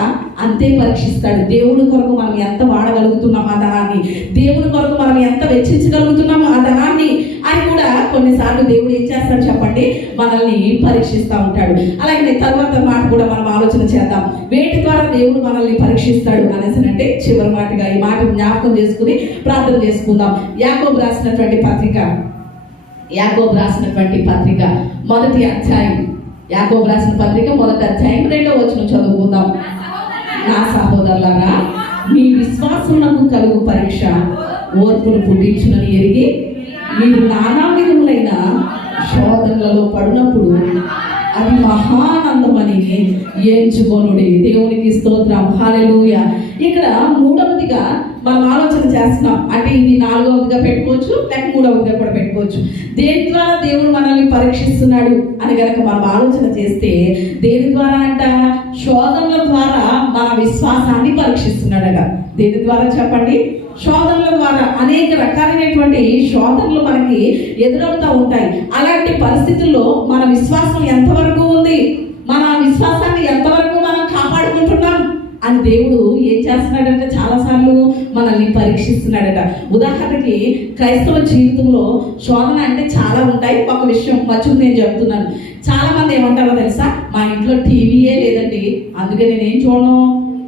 అంతే పరీక్షిస్తాడు. దేవుని కొరకు మనం ఎంత వాడగలుగుతున్నాం ఆ ధనాన్ని, దేవుని కొరకు మనం ఎంత వెచ్చించగలుగుతున్నాము ఆ ధనాన్ని అని కూడా కొన్నిసార్లు దేవుడు ఏం చేస్తాడు చెప్పండి? మనల్ని పరీక్షిస్తూ ఉంటాడు. అలాగే తర్వాత మాట కూడా మనం ఆలోచన చేద్దాం, వేటి ద్వారా దేవుడు మనల్ని పరీక్షిస్తాడు అనేసి అంటే చివరి మాటగా ఈ మాట జ్ఞాపకం చేసుకుని ప్రార్థన చేసుకుందాం. యాకోబు రాసినటువంటి పత్రిక మొదటి అధ్యాయం, యాకోబు రాసిన పత్రిక మొదటి అధ్యాయం 2వ వచనం చదువుకుందాం. నా సహోదరులారా, మీ విశ్వాసమునకు కలుగు పరీక్ష ఓర్పును పుట్టించునని ఎరిగి మీరు నానా విధములైన శోధనలలో పడినప్పుడు అది మహానందమని ఎంచుకొనుడి. దేవునికి స్తోత్రం, హల్లెలూయా. ఇక్కడ మూడవదిగా మనం ఆలోచన చేస్తున్నాం, అంటే ఇది నాలుగవదిగా పెట్టుకోవచ్చు, లేక మూడవదిగా కూడా పెట్టుకోవచ్చు. దేని ద్వారా దేవుడు మనల్ని పరీక్షిస్తున్నాడు అని కనుక మనం ఆలోచన చేస్తే, దేని ద్వారా అంట? శోధనల ద్వారా మన విశ్వాసాన్ని పరీక్షిస్తున్నాడట. దేని ద్వారా చెప్పండి? శోధనల ద్వారా. అనేక రకాలైనటువంటి శోధనలు మనకి ఎదురవుతూ ఉంటాయి. అలాంటి పరిస్థితుల్లో మన విశ్వాసం ఎంతవరకు ఉంది, మన విశ్వాసాన్ని ఎంతవరకు మనం కాపాడుకుంటున్నాం అని దేవుడు ఏం చేస్తున్నాడంటే చాలాసార్లు మనల్ని పరీక్షిస్తున్నాడట. ఉదాహరణకి క్రైస్తవ జీవితంలో శోధన అంటే చాలా ఉంటాయి. ఒక విషయం మర్చిపోయి నేను చెప్తున్నాను. చాలా మంది ఏమంటారో తెలుసా, మా ఇంట్లో టీవీయే లేదండి, అందుకే నేనేం చూడను,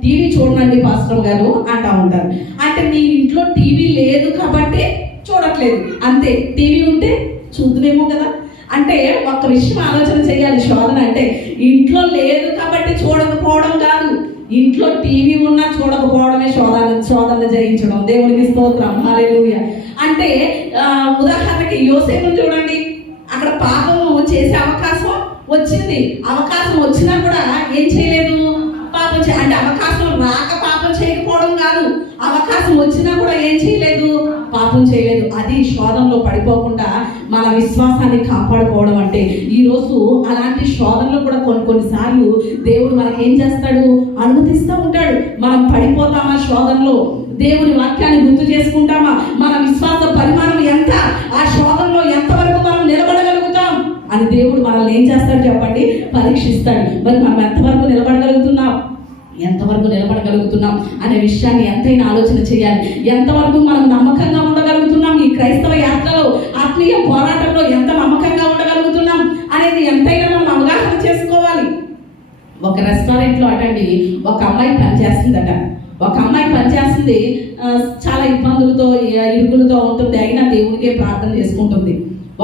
టీవీ చూడండి పాస్టర్ గారు అంటా ఉంటారు. అంటే నీ ఇంట్లో టీవీ లేదు కాబట్టి చూడట్లేదు, అంతే. టీవీ ఉంటే చూద్దునేమో కదా. అంటే ఒక విషయం ఆలోచన చేయాలి. శోధన అంటే ఇంట్లో లేదు కాబట్టి చూడకపోవడం కాదు, ఇంట్లో టీవీ ఉన్నా చూడకపోవడమే శోధన జయించడం. దేవునికి స్తోత్రం, హల్లెలూయా. అంటే ఉదాహరణకి యోసేపును చూడండి, అక్కడ పాపం చేసే అవకాశం వచ్చింది. అవకాశం వచ్చినా కూడా ఏం చేయలేదు, పాపం అంటే అవకాశం రాక పాపం చేయకపోవడం కాదు, అవకాశం వచ్చినా కూడా ఏం చేయలేదు, పాపం చేయలేదు. అది శోధనలో పడిపోకుండా మన విశ్వాసాన్ని కాపాడుకోవడం అంటే. ఈరోజు అలాంటి శోధనలు కూడా కొన్నిసార్లు దేవుడు మనకి ఏం చేస్తాడు, అనుమతిస్తూ ఉంటాడు. మనం పడిపోతామా శోధనలో, దేవుని వాక్యాన్ని గుర్తు చేసుకుంటామా, మన విశ్వాస పరిమాణం ఎంత, ఆ శోధనలో ఎంతవరకు మనం నిలబడగలుగుతాం అని దేవుడు మనల్ని ఏం చేస్తాడు చెప్పండి, పరీక్షిస్తాడు. మరి మనం ఎంతవరకు నిలబడగలుగుతున్నాం అనే విషయాన్ని ఎంతైనా ఆలోచన చేయాలి. ఎంతవరకు మనం నమ్మకంగా ఉండగలుగుతున్నాం, ఈ క్రైస్తవ యాత్రలో, ఆత్మీయ పోరాటంలో ఎంత నమ్మకంగా ఉండగలుగుతున్నాం అనేది ఎంతైనా మనం అవగాహన చేసుకోవాలి. ఒక రెస్టారెంట్లో అటండి ఒక అమ్మాయి పనిచేస్తుందట. ఒక అమ్మాయి పనిచేస్తుంది, చాలా ఇబ్బందులతో ఇరుగులతో ఉంటుంది, అయినా దేవుడికే ప్రార్థన చేసుకుంటుంది.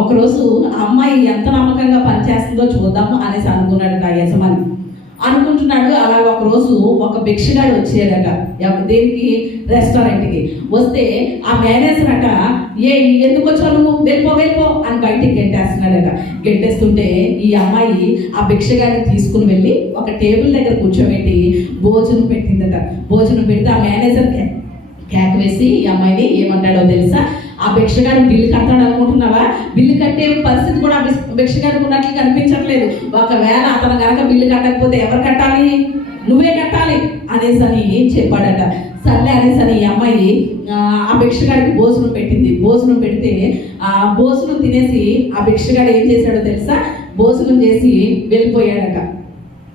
ఒకరోజు ఆ అమ్మాయి ఎంత నమ్మకంగా పనిచేస్తుందో చూద్దాము అనేసి అనుకున్నాడట ఆ యజమాని. అనుకుంటున్నాడు. అలా ఒకరోజు ఒక భిక్షగాడు వచ్చాడట, దేనికి, రెస్టారెంట్కి. వస్తే ఆ మేనేజర్ అట, ఎందుకు వచ్చావు నువ్వు, వెళ్ళిపో అని బయటికి గెంటేస్తున్నాడట. గెంటేస్తుంటే ఈ అమ్మాయి ఆ భిక్షగాడిని తీసుకుని వెళ్ళి ఒక టేబుల్ దగ్గర కూర్చోబెట్టి భోజనం పెట్టిందట. భోజనం పెడితే ఆ మేనేజర్ కేక వేసి ఈ అమ్మాయిని ఏమంటాడో తెలుసా, ఆ భిక్షగాడు బిల్లు కట్టాడు అనుకుంటున్నావా, బిల్లు కట్టే పరిస్థితి కూడా భిక్షగాడికి ఉన్నట్లు కనిపించట్లేదు. ఒకవేళ అతను కనుక బిల్లు కట్టకపోతే ఎవరు కట్టాలి, నువ్వే కట్టాలి అనేసి అని చెప్పాడట. సర్లే అనేసి అని ఈ అమ్మాయి ఆ భిక్షగాడికి భోజనం పెట్టింది. భోజనం పెడితే ఆ భోజనం తినేసి ఆ భిక్షగాడు ఏం చేశాడో తెలుసా, భోజనం చేసి వెళ్ళిపోయాడట.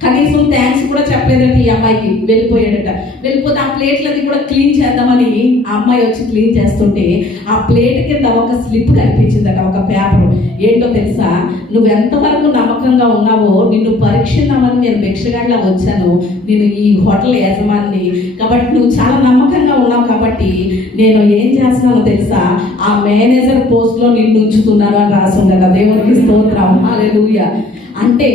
కనీసం థ్యాంక్స్ కూడా చెప్పలేదట ఈ అమ్మాయికి, వెళ్ళిపోయాడట. వెళ్ళిపోతే ఆ ప్లేట్లది కూడా క్లీన్ చేద్దామని ఆ అమ్మాయి వచ్చి క్లీన్ చేస్తుంటే ఆ ప్లేట్ కింద ఒక స్లిప్ కనిపించిందట, ఒక పేపర్. ఏంటో తెలుసా, నువ్వు ఎంతవరకు నమ్మకంగా ఉన్నావో నిన్ను పరీక్షిద్దామని నేను భిక్షగాడిలా వచ్చాను, నేను ఈ హోటల్ యజమాని కాబట్టి నువ్వు చాలా నమ్మకంగా ఉన్నావు కాబట్టి నేను ఏం చేస్తున్నానో తెలుసా, ఆ మేనేజర్ పోస్ట్లో నిన్ను ఉంచుతున్నాను అని రాసిందట. దేవునికి స్తోత్రం, హల్లెలూయా. అంటే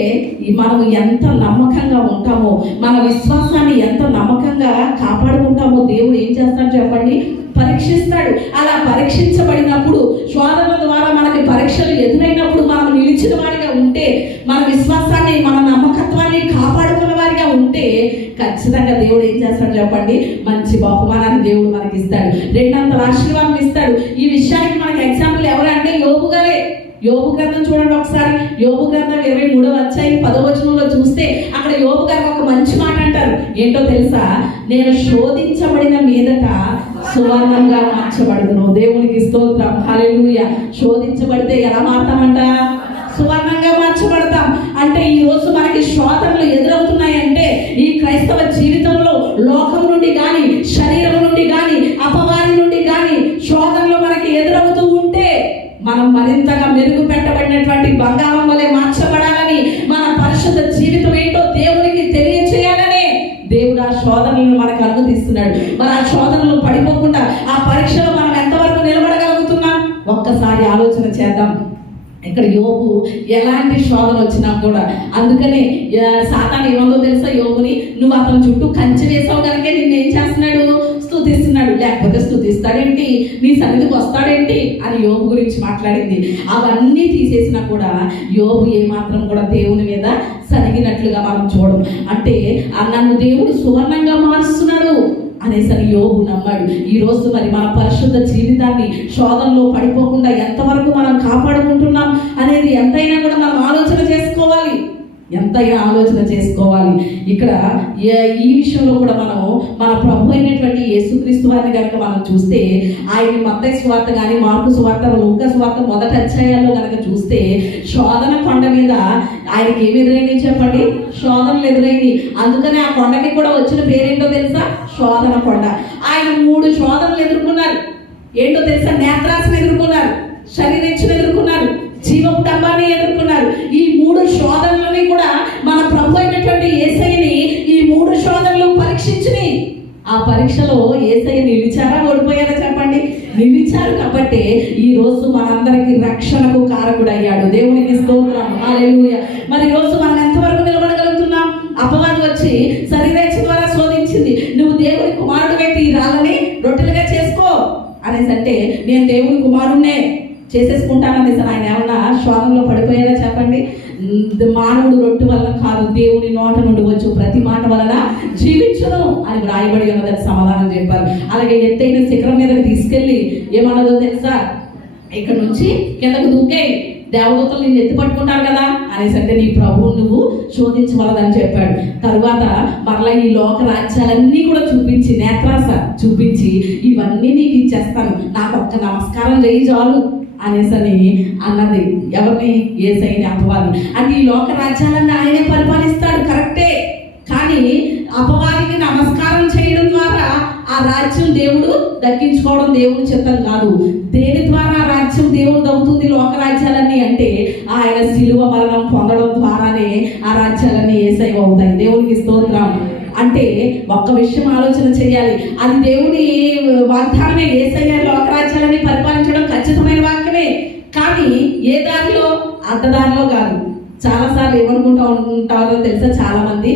మనం ఎంత నమ్మకంగా ఉంటామో, మన విశ్వాసాన్ని ఎంత నమ్మకంగా కాపాడుకుంటామో దేవుడు ఏం చేస్తాడు చెప్పండి, పరీక్షిస్తాడు. అలా పరీక్షించబడినప్పుడు, శోధనల ద్వారా మనకి పరీక్షలు ఎదురైనప్పుడు మనం నిలిచిన వారిగా ఉంటే, మన విశ్వాసాన్ని, మన నమ్మకత్వాన్ని కాపాడుకున్న వారిగా ఉంటే ఖచ్చితంగా దేవుడు ఏం చేస్తాడు చెప్పండి, మంచి బహుమానాన్ని దేవుడు మనకి ఇస్తాడు, రెండంతల ఆశీర్వాదం ఇస్తాడు. ఈ విషయానికి మనకి ఎగ్జాంపుల్ ఎవరంటే యోబు గారే. యోబు గ్రంథం చూడండి ఒకసారి. యోబు గ్రంథం 23వ అధ్యాయం 10వ వచనంలో చూస్తే అక్కడ యోబు గారు ఒక మంచి మాట అంటారు. ఏంటో తెలుసా, నేను శోధించబడిన మీదట సువర్ణంగా మార్చబడును. దేవునికి స్తోత్రం, హల్లెలూయా. శోధించబడితే ఎలా మారుతామంట, సువర్ణంగా మార్చబడతాం. అంటే ఈ రోజు మనకి శోధనలు ఎదురవుతున్నాయంటే ఈ క్రైస్తవ జీవితంలో లోకం నుండి కానీ, శరీరం నుండి కానీ, అపవాది నుండి కానీ శోధనలు మనకి ఎదురవుతూ ఉంటే మనం మరింతగా మెరుగు పెట్టబడినటువంటి బంగారం వలె మార్చబడాలని, మన పరిశుద్ధ జీవితం ఏంటో దేవునికి తెలియచేయాలని దేవుడు ఆ శోధనలను మనకు అనుమతిస్తున్నాడు. మరి ఆ శోధనలు పడిపోకుండా ఆ పరీక్షలో మనం ఎంతవరకు నిలబడగలుగుతున్నాం ఒక్కసారి ఆలోచన చేద్దాం. ఇక్కడ యోబు ఎలాంటి శోధన వచ్చినా కూడా, అందుకనే సాతాను ఏమందో తెలుసా యోబుని, నువ్వు అతని చుట్టూ కంచె వేసావు కనుక నిన్ను ఏం చేస్తున్నాడు, స్తుతిస్తున్నాడు, లేకపోతే స్తుతిస్తాడేంటి, నీ సన్నిధికి వస్తాడేంటి అని యోబు గురించి మాట్లాడింది. అవన్నీ తీసేసినా కూడా యోబు ఏమాత్రం కూడా దేవుని మీద సరిగినట్లుగా మనం చూడం. అంటే నన్ను దేవుడు సువర్ణంగా మారుస్తున్నాడు అనేసరి యోబు నమ్మాడు. ఈ రోజు మరి మన పరిశుద్ధ జీవితాన్ని శోధనలో పడిపోకుండా ఎంతవరకు మనం కాపాడుకుంటున్నాం అనేది ఎంతైనా కూడా మనం ఆలోచన చేసుకోవాలి. ఇక్కడ ఈ విషయంలో కూడా మనం మన ప్రభు అయినటువంటి యేసుక్రీస్తు వారిని కనుక మనం చూస్తే, ఆయన మత్తయి సువార్త కానీ, మార్కు సువార్త, లూకా సువార్త మొదటి అధ్యాయాల్లో కనుక చూస్తే, శోధన కొండ మీద ఆయనకి ఏమి ఎదురైంది చెప్పండి, శోధనలు ఎదురైంది. అందుకని ఆ కొండకి కూడా వచ్చిన పేరేంటో తెలుసా, శోధన కొండ. ఆయన 3 శోధనలు ఎదుర్కొన్నారు. ఏంటో తెలుసా, నేత్రాసను ఎదుర్కొన్నారు, శరీరేచ్ఛను ఎదుర్కొన్నారు, జీవపు డబ్బాన్ని ఎదుర్కొన్నారు. ఈ 3 శోధనలని కూడా మన ప్రభు అయినటువంటి యేసయ్యని ఈ 3 శోధనలు పరీక్షించినాయి. ఆ పరీక్షలో యేసయ్య నిలిచారా, ఓడిపోయారా చెప్పండి, నిలిచారు. కాబట్టి ఈ రోజు మనందరికి రక్షణకు కారకుడయ్యాడు. దేవునికి స్తోత్రం, హల్లెలూయా. మరి ఈ రోజు మనం ఎంతవరకు నిలబడగలుగుతున్నాం? అపవాది వచ్చి శరీరేచ్ఛ ద్వారా శోధించింది, నువ్వు దేవుని కుమారుడివైతే ఈ రాళ్ళని రొట్టెలుగా చేసుకో అనేసి అంటే, నేను దేవుని కుమారుణ్ణే చేసేసుకుంటాననేసి ఆయన ఏమన్నా శోధనలో పడిపోయారా చెప్పండి. మానవుడు రొట్టె వలన కాదు, దేవుని నోట నుండి వచ్చు ప్రతి మాట వలన జీవించును అని రాయబడి ఉన్నదని సమాధానం చెప్పారు. అలాగే ఎత్తైన శిఖరం మీదకి తీసుకెళ్ళి ఏమన్నదో తెలుసా, ఇక్కడ నుంచి కిందకు దూకే దేవదూతలు నిన్ను ఎత్తి పట్టుకుంటారు కదా అనేసి అంటే, నీ ప్రభువు నువ్వు శోధించవలదని చెప్పాడు. తరువాత మరలా ఈ లోక రాజ్యాలన్నీ కూడా చూపించి, నేత్రాస చూపించి, ఇవన్నీ నీకు ఇచ్చేస్తాను, నాకు ఒక్క నమస్కారం చేయి చాలు అనేసని అన్నది. ఎవరిని? యేసయ్యని అపవాది. అంటే ఈ లోక రాజ్యాలన్నీ ఆయనే పరిపాలిస్తాడు, కరెక్టే. కానీ అపవాదికి నమస్కారం చేయడం ద్వారా ఆ రాజ్యం దేవుడు దక్కించుకోవడం దేవుని చిత్తం కాదు. దేని ద్వారా ఆ రాజ్యం దేవుడు దక్కుతుంది లోక రాజ్యాలన్నీ అంటే, ఆయన శిలువ మరణం పొందడం ద్వారానే ఆ రాజ్యాలన్నీ యేసయ్య అవుతాయి. దేవునికి స్తోత్రం. అంటే ఒక్క విషయం ఆలోచన చేయాలి, అది దేవుని వాగ్దానమే. యేసయ్య లోకరాజ్యాలని పరిపాలించడం ఖచ్చితమైన వాక్యమే. కానీ ఏ దారిలో? అడ్డదారిలో కాదు. చాలాసార్లు ఏమనుకుంటా ఉంటారో తెలుసా, చాలా మంది,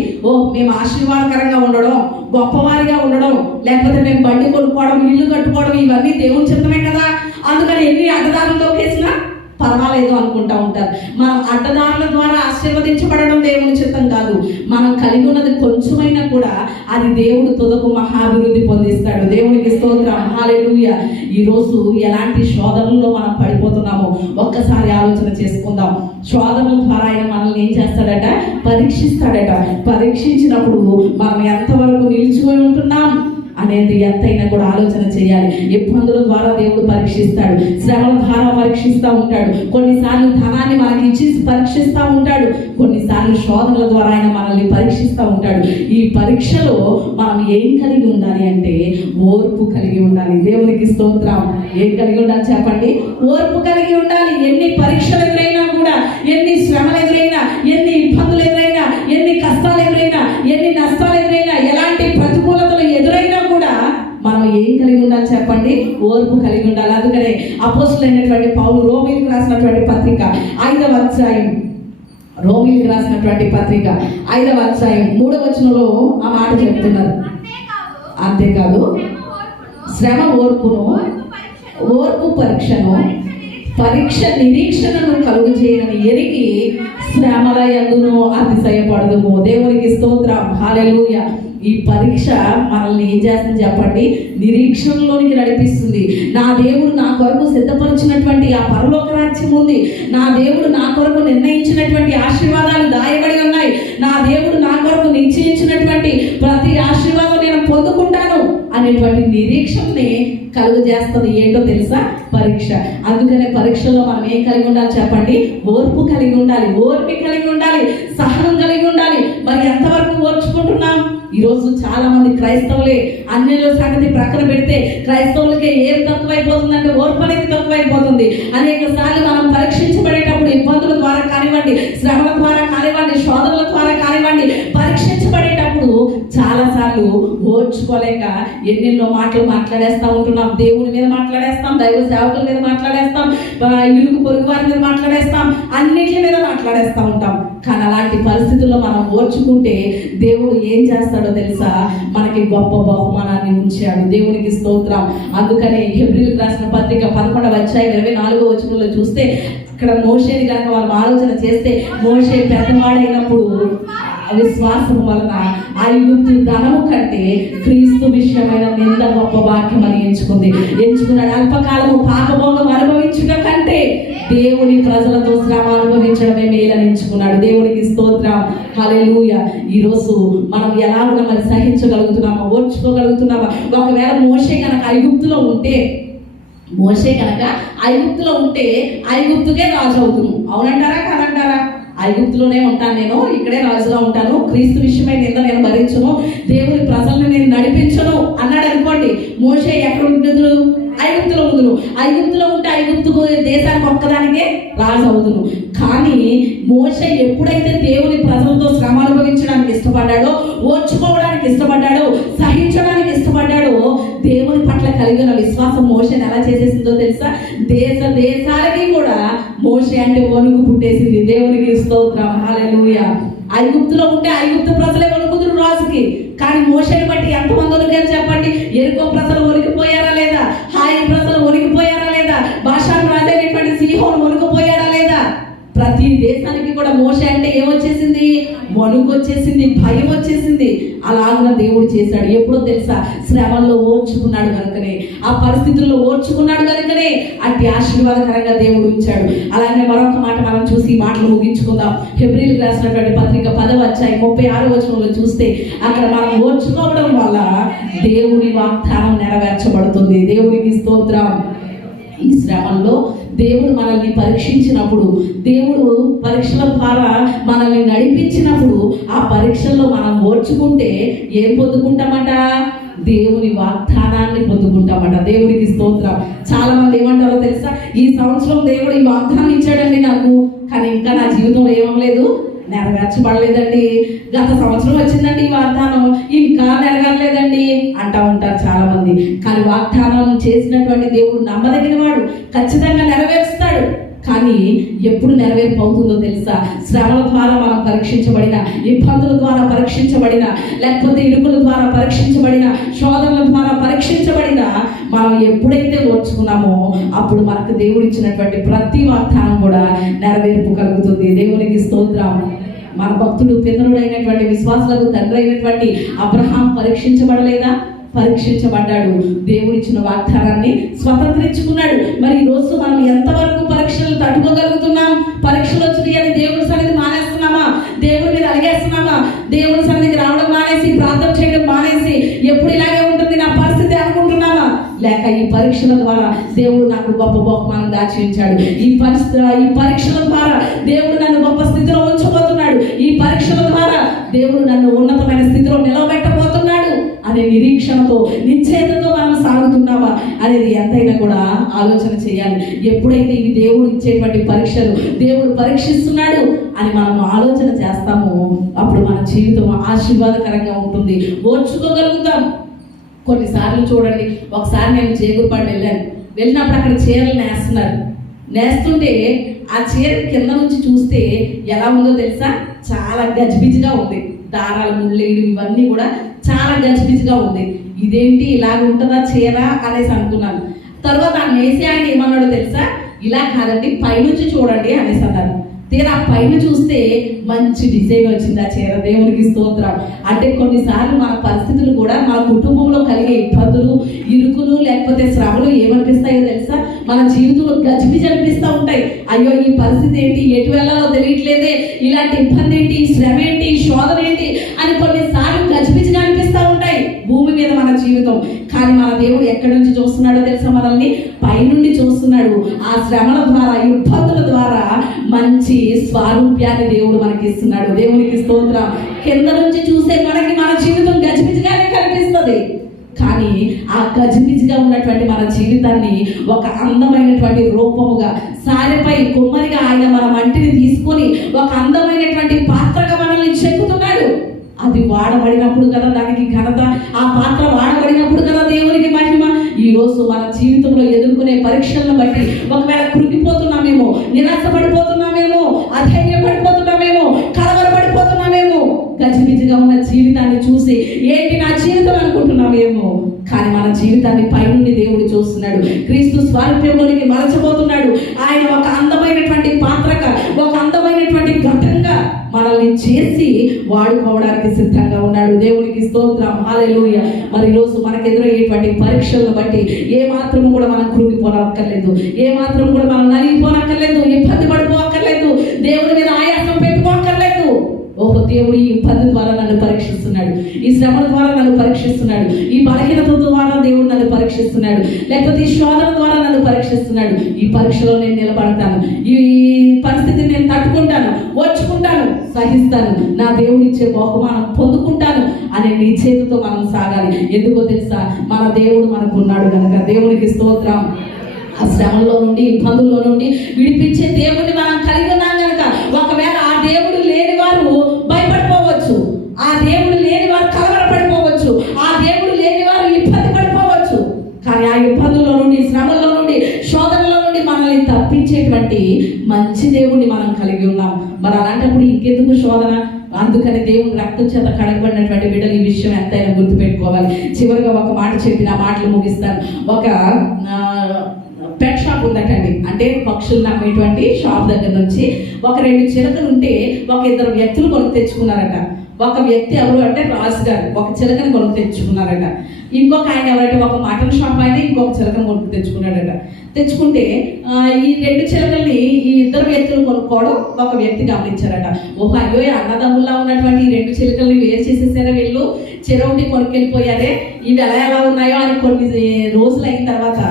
మేము ఆశీర్వాదకరంగా ఉండడం, గొప్పవారిగా ఉండడం, లేకపోతే మేము బండి కొనుక్కోవడం, ఇల్లు కట్టుకోవడం, ఇవన్నీ దేవుని చిత్తమే కదా, అందుకని ఎన్ని అడ్డదారులు తోకేసినా పర్వాలేదు అనుకుంటా ఉంటారు. మనం అడ్డదారుల ద్వారా ఆశీర్వదించబడడం దేవుని చిత్తం కాదు. మనం కలిగి ఉన్నది కొంచెమైనా కూడా అది దేవుడు తుదకు మహాభివృద్ధి పొందిస్తాడు. దేవునికి స్తోత్రం, హల్లెలూయా. ఈరోజు ఎలాంటి శోధనల్లో మనం పడిపోతున్నామో ఒక్కసారి ఆలోచన చేసుకుందాం. శోధనల ద్వారా ఆయన మనల్ని ఏం చేస్తాడట? పరీక్షిస్తాడట. పరీక్షించినప్పుడు మనం ఎంతవరకు నిలిచిపోయి ఉంటున్నాం అనేది ఎంతైనా కూడా ఆలోచన చేయాలి. ఇబ్బందుల ద్వారా దేవుడు పరీక్షిస్తాడు, శ్రమల ద్వారా పరీక్షిస్తూ ఉంటాడు, కొన్నిసార్లు ధనాన్ని మనకి ఇచ్చి పరీక్షిస్తూ ఉంటాడు, కొన్నిసార్లు శోధనల ద్వారా ఆయన మనల్ని పరీక్షిస్తూ ఉంటాడు. ఈ పరీక్షలో మనం ఏం కలిగి ఉండాలి అంటే ఓర్పు కలిగి ఉండాలి. దేవునికి స్తోత్రం. ఏం కలిగి ఉండాలి చెప్పండి? ఓర్పు కలిగి ఉండాలి. ఎన్ని పరీక్షలు ఎదురైనా కూడా, ఎన్ని శ్రమలు ఎదురైనా, ఎన్ని ఇబ్బందులు ఎదురైనా, ఎన్ని కష్టాలు ఎదురైనా, ఎన్ని నష్టాలు ఎదురైనా, ఎలాంటి ప్రతికూలతలు ఎదురైనా కూడా మనం ఏం కలిగి ఉండాలి చెప్పండి? ఓర్పు కలిగి ఉండాలి. అందుకనే అపోస్తలుడైనటువంటి పౌలు రోమీయులకు రాసినటువంటి పత్రిక 5వ అధ్యాయం, రోమీయులకు రాసినటువంటి పత్రిక 5వ అధ్యాయం 3వ వచనంలో ఆ మాట చెప్తున్నారు. అంతేకాదు శ్రమ ఓర్పును, ఓర్పు పరీక్షను, పరీక్ష నిరీక్షణను కలుగు చేయని ఎరిగి శ్రమల యందును అతిశయపడదుము. దేవునికి స్తోత్రం, హల్లెలూయా. ఈ పరీక్ష మనల్ని ఏం చేస్తుంది చెప్పండి? నిరీక్షణలోనికి నడిపిస్తుంది. నా దేవుడు నా కొరకు సిద్ధపరిచినటువంటి ఆ పరలోక రాజ్యం ఉంది, నా దేవుడు నా కొరకు నిర్ణయించినటువంటి ఆశీర్వాదాలు దాయబడి ఉన్నాయి, నా దేవుడు నా కొరకు నిశ్చయించినటువంటి ప్రతి ఆశీర్వాదం నేను పొందుకుంటాను అనేటువంటి నిరీక్షణని కలుగు చేస్తుంది. ఏంటో తెలుసా? పరీక్ష. అందుకనే పరీక్షలో మనం ఏం కలిగి ఉండాలి చెప్పండి? ఓర్పు కలిగి ఉండాలి, ఓర్పు కలిగి ఉండాలి, సహనం కలిగి ఉండాలి. మరి ఎంతవరకు ఓర్చుకుంటున్నాం? ఈరోజు చాలా మంది క్రైస్తవులే అన్యుల సంగతి ప్రక్కన పెడితే క్రైస్తవులకే ఏం తక్కువైపోతుందంటే ఓర్పు అనేది తక్కువైపోతుంది. అనేక సార్లు మనం పరీక్షించబడేటప్పుడు ఇబ్బందుల ద్వారా కానివ్వండి, శ్రమల ద్వారా కానివ్వండి, శోధనల ద్వారా కానివ్వండి, పరీక్షించబడేటప్పుడు చాలా సార్లు ఓర్చుకోలేక ఎన్నెన్నో మాటలు మాట్లాడేస్తూ ఉంటున్నాం. దేవుని మీద మాట్లాడేస్తాం, దైవ సేవకుల మీద మాట్లాడేస్తాం, ఇరుగు పొరుగు వారి మీద మాట్లాడేస్తాం, అన్నిటి మీద మాట్లాడేస్తూ ఉంటాం. కానీ అలాంటి పరిస్థితుల్లో మనం ఓర్చుకుంటే దేవుడు ఏం చేస్తాడో తెలుసా? మనకి గొప్ప బహుమానాన్ని ఉంచాడు. దేవునికి స్తోత్రం. అందుకనే హెబ్రీయులకు రాసిన పత్రిక 11వ అధ్యాయం 24వ వచనంలో చూస్తే అక్కడ మోషేని కనుక వాళ్ళు ఆలోచన చేస్తే, మోషే పెద్దవాడైనప్పుడు విశ్వాసం వలన ఐగుప్తు ధనము కంటే క్రీస్తు విషయమైన నింద గొప్ప వాక్యం అని ఎంచుకున్నాడు. అల్పకాలము పాపభోగం అనుభవించుట కంటే దేవుని ప్రజలతో శ్రమ అనుభవించడమే మేలని ఎంచుకున్నాడు. దేవునికి స్తోత్రం. హల్లెలూయా. ఈరోజు మనం ఎలాగో మరి సహించగలుగుతున్నామా, ఓర్చుకోగలుగుతున్నామా? ఒకవేళ మోషే కనుక ఐగుప్తులో ఉంటే ఐగుప్తుకే రాజు అవుతును. అవునంటారా కాదంటారా? ఐగుప్తులోనే ఉంటాను, నేను ఇక్కడే రాజుగా ఉంటాను, క్రీస్తు విషయమై నింద నేను భరించను, దేవుని ప్రజలను నేను నడిపించను అన్నాడు అనుకోండి. మోషే ఎక్కడ ఉంటును? ఐగుప్తులో ఉందును. ఐగుప్తులో ఉంటే ఐగుప్తు దేశానికి ఒక్కదానికే రాజు అవుతును. కానీ మోషే ఎప్పుడైతే దేవుని ప్రజలతో శ్రమ అనుభవించడానికి ఇష్టపడ్డాడో, ఓర్చుకోవడానికి ఇష్టపడ్డాడో, సహించడానికి ఇష్టపడ్డాడో, దేవుని పట్ల కలిగిన విశ్వాసం మోషేని ఎలా చేసేసిందో తెలుసా? దేశాలకి కూడా మోషే అంటే వణుకు పుట్టేసింది. దేవునికి స్తోత్రం. హల్లెలూయా. ఐగుప్తులో ఉంటే ఐగుప్తు ప్రజలే వణుకుదురు రాజుకి. కానీ మోషేని బట్టి ఎంతమంది వణికారు చెప్పండి? ఎరుకో ప్రజలు వణికిపోయారా లేదా? హాయి ప్రజలు వణికిపోయారా లేదా? బాషాను రాజైనటువంటి సీహోను వణికిపోయాడా లేదా? ప్రతి దేశానికి కూడా మోషే అంటే ఏమొచ్చేసింది? వణుకు వచ్చేసింది, భయం వచ్చేసింది. అలాగున దేవుడు చేశాడు. ఎప్పుడో తెలుసా? శ్రమల్లో ఓర్చుకున్నాడు కనుకనే, ఆ పరిస్థితుల్లో ఓర్చుకున్నాడు కనుకనే అట్టి ఆశీర్వాదకరంగా దేవుడు ఉంచాడు. అలాగే మరొక మాట మనం చూసి ఈ మాటలు ముగించుకుందాం. హెబ్రీయులకు రాసినటువంటి పత్రిక 10వ అధ్యాయం 36వ వచనంలో చూస్తే అక్కడ మనం ఓర్చుకోవడం వల్ల దేవుని వాగ్దానం నెరవేర్చబడుతుంది. దేవునికి స్తోత్రం. ఈ శ్రమంలో దేవుడు మనల్ని పరీక్షించినప్పుడు, దేవుడు పరీక్షల ద్వారా మనల్ని నడిపించినప్పుడు, ఆ పరీక్షల్లో మనం ఓర్చుకుంటే ఏం పొందుకుంటామట? దేవుని వాగ్దానాన్ని పొందుకుంటామట. దేవునికి స్తోత్రం. చాలా మంది ఏమంటారో తెలుసా? ఈ సంవత్సరం దేవుడు ఈ వాగ్దానం ఇచ్చాడండి నాకు, కానీ ఇంకా నా జీవితంలో ఏమలేదు, నెరవేర్చబడలేదండి. గత సంవత్సరం వచ్చిందండి ఈ వాగ్దానం, ఇంకా నెరవేరలేదండి అంటూ ఉంటారు చాలా మంది. కానీ వాగ్దానం చేసినటువంటి దేవుడు నమ్మదగిన వాడు, ఖచ్చితంగా నెరవేరుస్తాడు. కానీ ఎప్పుడు నెరవేర్పు అవుతుందో తెలుసా? శ్రమల ద్వారా మనం పరీక్షించబడిన, ఇబ్బందుల ద్వారా పరీక్షించబడిన, లేకపోతే ఇరుకుల ద్వారా పరీక్షించబడిన, శోధనల ద్వారా పరీక్షించబడిన మనం ఎప్పుడైతే ఓర్చుకున్నామో అప్పుడు మనకు దేవుడు ఇచ్చినటువంటి ప్రతి వాగ్దానం కూడా నెరవేర్పు కలుగుతుంది. దేవునికి స్తోత్రం. మన భక్తుడు పితరుడైనటువంటి విశ్వాసులకు తండ్రి అయినటువంటి అబ్రహాం పరీక్షించబడలేదా? పరీక్షించబడ్డాడు. దేవుడిచ్చిన వాగ్దానాన్ని స్వతంత్రించుకున్నాడు. మరి ఈ రోజు మనం ఎంతవరకు పరీక్షలు తట్టుకోగలుగుతున్నాం? పరీక్షలు వచ్చినాయి అని దేవుడి సన్నిధి మానేస్తున్నామా? దేవుడి మీద అలిగేస్తున్నామా? దేవుడి సన్నిధికి రావడం మానేసి, ప్రార్థన చేయడం మానేసి, ఎప్పుడు ఇలాగే ఉంటుంది నా పరిస్థితి అనుకుంటున్నామా? లేక ఈ పరీక్షల ద్వారా దేవుడు నాకు గొప్ప బహుమానం దాచించాడు, ఈ పరీక్షల ద్వారా దేవుడు నన్ను గొప్ప స్థితిలో ఉంచబోతున్నాడు, ఈ పరీక్షల ద్వారా దేవుడు నన్ను ఉన్నతమైన స్థితిలో నిలబెట్టబోతున్నాడు అనే నిరీక్షణతో, నిశ్చయతతో మనం సాగుతున్నామా అనేది ఎంతైనా కూడా ఆలోచన చేయాలి. ఎప్పుడైతే ఇవి దేవుడు ఇచ్చేటువంటి పరీక్షలు, దేవుడు పరీక్షిస్తున్నాడు అని మనం ఆలోచన చేస్తామో అప్పుడు మన జీవితం ఆశీర్వాదకరంగా ఉంటుంది, ఓర్చుకోగలుగుతాం. కొన్నిసార్లు చూడండి, ఒకసారి నేను చేగురుపాడు వెళ్ళినప్పుడు అక్కడ చీరలు నేస్తుంటే ఆ చీర కింద నుంచి చూస్తే ఎలా ఉందో తెలుసా? చాలా గజిబిజిగా ఉంది. దారాలు, ముళ్ళేడు ఇవన్నీ కూడా చాలా గజిబిజిగా ఉంది. ఇదేంటి ఇలాగ ఉంటుందా చీర అనేసి అనుకున్నాను. తర్వాత ఆ నేసి ఆయన ఏమన్నాడో తెలుసా? ఇలా కాదండి, పైనుంచి చూడండి అనేసి అన్నారు. తీరా పైన చూస్తే మంచి డిజైన్ వచ్చింది ఆ చీర. దేవునికి స్తోత్రం. అంటే కొన్నిసార్లు మన పరిస్థితులు కూడా, మన కుటుంబంలో కలిగే ఇబ్బందులు, ఇరుకులు, లేకపోతే శ్రమలు ఏమనిపిస్తాయో తెలుసా? మన జీవితంలో గజిబిజి అనిపిస్తూ ఉంటాయి. అయ్యో ఈ పరిస్థితి ఏంటి, ఎటు వెళ్ళాలో తెలియట్లేదే, ఇలాంటి ఇబ్బంది ఏంటి, ఈ శ్రమ ఏంటి, ఈ శోధన ఏంటి అని కొన్నిసార్లు గజిబిజిగా అనిపిస్తూ ఉంటాయి భూమి మీద మన జీవితం. కానీ మన దేవుడు ఎక్కడి నుంచి చూస్తున్నాడో తెలుసా? మనల్ని పైనుండి చూస్తున్నాడు. ఆ శ్రమల ద్వారా, ఇబ్బందుల ద్వారా మంచి స్వారూప్యాన్ని దేవుడు మనకి ఇస్తున్నాడు. దేవునికి స్తోత్రం. కింద నుంచి చూస్తే మనకి మన జీవితం గజిబిజిగానే కనిపిస్తుంది. కానీ ఆ గజిబిజిగా ఉన్నటువంటి మన జీవితాన్ని ఒక అందమైనటువంటి రూపముగా, సారెపై కుమ్మరిగా ఆయన మన మంటిని తీసుకొని ఒక అందమైనటువంటి పాత్రగా మనల్ని చెక్కుతున్నాడు. అది వాడబడినప్పుడు కదా దానికి ఘనత, ఆ పాత్ర వాడబడినప్పుడు కదా దేవునికి మహిమ. ఈ రోజు మన జీవితంలో ఎదుర్కొనే పరీక్షలను బట్టి ఒకవేళ కృంగిపోతున్నామేమో, నిరాశపడిపోతున్నామేమో, అధైర్యపడిపోతున్నామేమో, కలవరపడిపోతున్నామేమో, గజిబిజిగా ఉన్న జీవితాన్ని చూసి ఏంటి నా జీవితం అనుకుంటున్నామేమో. కానీ మన జీవితాన్ని పైనుండి దేవుడు చూస్తున్నాడు. క్రీస్తు స్వారూప్యంలోనికి మలచబోతున్నాడు. ఆయన ఒక అందమైనటువంటి పాత్రగా, ఒక అందమైనటువంటి ఘటంగా మనల్ని చేసి వాడుకోవడానికి సిద్ధంగా ఉన్నాడు. దేవునికి స్తోత్రం, హల్లెలూయా. మరి ఈరోజు మనకు ఎదురయ్యేటువంటి పరీక్షలను బట్టి ఏ మాత్రం కూడా మనం కృంగిపోనక్కర్లేదు, ఏ మాత్రం కూడా మనం నలిగిపోనక్కర్లేదు, ఇబ్బంది పడిపోక్కర్లేదు, దేవుడి మీద ఆయాసం పెట్టుకోక్కర్లేదు. ఓహో, దేవుడు ఈ ఇబ్బంది ద్వారా నన్ను పరీక్షిస్తున్నాడు, ఈ శ్రమల ద్వారా నన్ను పరీక్షిస్తున్నాడు, ఈ బలహీనత ద్వారా దేవుడు నన్ను పరీక్షిస్తున్నాడు, లేకపోతే ఈ శోధన ద్వారా నన్ను పరీక్షిస్తున్నాడు. ఈ పరీక్షలో నేను నిలబడతాను, ఈ పరిస్థితిని నేను తట్టుకుంటాను, ఓర్చుకుంటాను, సహిస్తాను, నా దేవుడు ఇచ్చే బహుమానం పొందుకుంటాను అనే నిశ్చయతతో మనం సాగాలి. ఎందుకో తెలుసా? మన దేవుడు మనకు ఉన్నాడు కనుక. దేవునికి స్తోత్రం. ఆ శ్రమంలో నుండి, ఇబ్బందుల్లో నుండి విడిపించే దేవుడిని మనం కలిగి ఉన్నాం కనుక. ఒకవేళ ఆ దేవుడు లేని వారు భయపడిపోవచ్చు, ఆ దేవుడు లేని వారు కలవరపడిపోవచ్చు, ఆ దేవుడు లేని వారు ఇబ్బంది పడిపోవచ్చు. కానీ ఆ ఇబ్బందుల్లో నుండి, శ్రమంలో నుండి, శోధనలో నుండి మనల్ని తప్పించేటువంటి మంచి దేవుడిని మనం కలిగి ఉన్నాం. మరి అలాంటప్పుడు ఇంకెందుకు శోధన? అందుకని దేవుని రక్తం చేత కడగబడినటువంటి బిడ్డలు ఈ విషయం ఎంతైనా గుర్తుపెట్టుకోవాలి. చివరిగా ఒక మాట చెప్పి నా మాటలు ముగిస్తాను. ఒక పెట్ షాప్ ఉందటండి, అంటే పక్షులు అమ్మేటువంటి షాప్ దగ్గర నుంచి ఒక 2 చిలకలు ఉంటే ఒక 2 వ్యక్తులు కొనుక్కు తెచ్చుకున్నారట. ఒక వ్యక్తి ఎవరు అంటే రాజు గారు ఒక చిలకని కొనుక్కు తెచ్చుకున్నారట. ఇంకొక ఆయన ఎవరంటే ఒక మటన్ షాప్ ఆయన ఇంకొక చిలకని కొనుక్కు తెచ్చుకున్నాడట. తెచ్చుకుంటే ఈ 2 చిలకల్ని ఈ 2 వ్యక్తులు కొనుక్కోవడం ఒక వ్యక్తి గమనించారట. ఓహో, అయ్యో, అన్నదమ్ముల్లా ఉన్నటువంటి ఈ 2 చిలకల్ని వేరు చేసేసారా వీళ్ళు, చెరవుని కొనుక్కెళ్ళిపోయారే, ఇవి ఎలా ఉన్నాయో అని కొన్ని రోజులు అయిన తర్వాత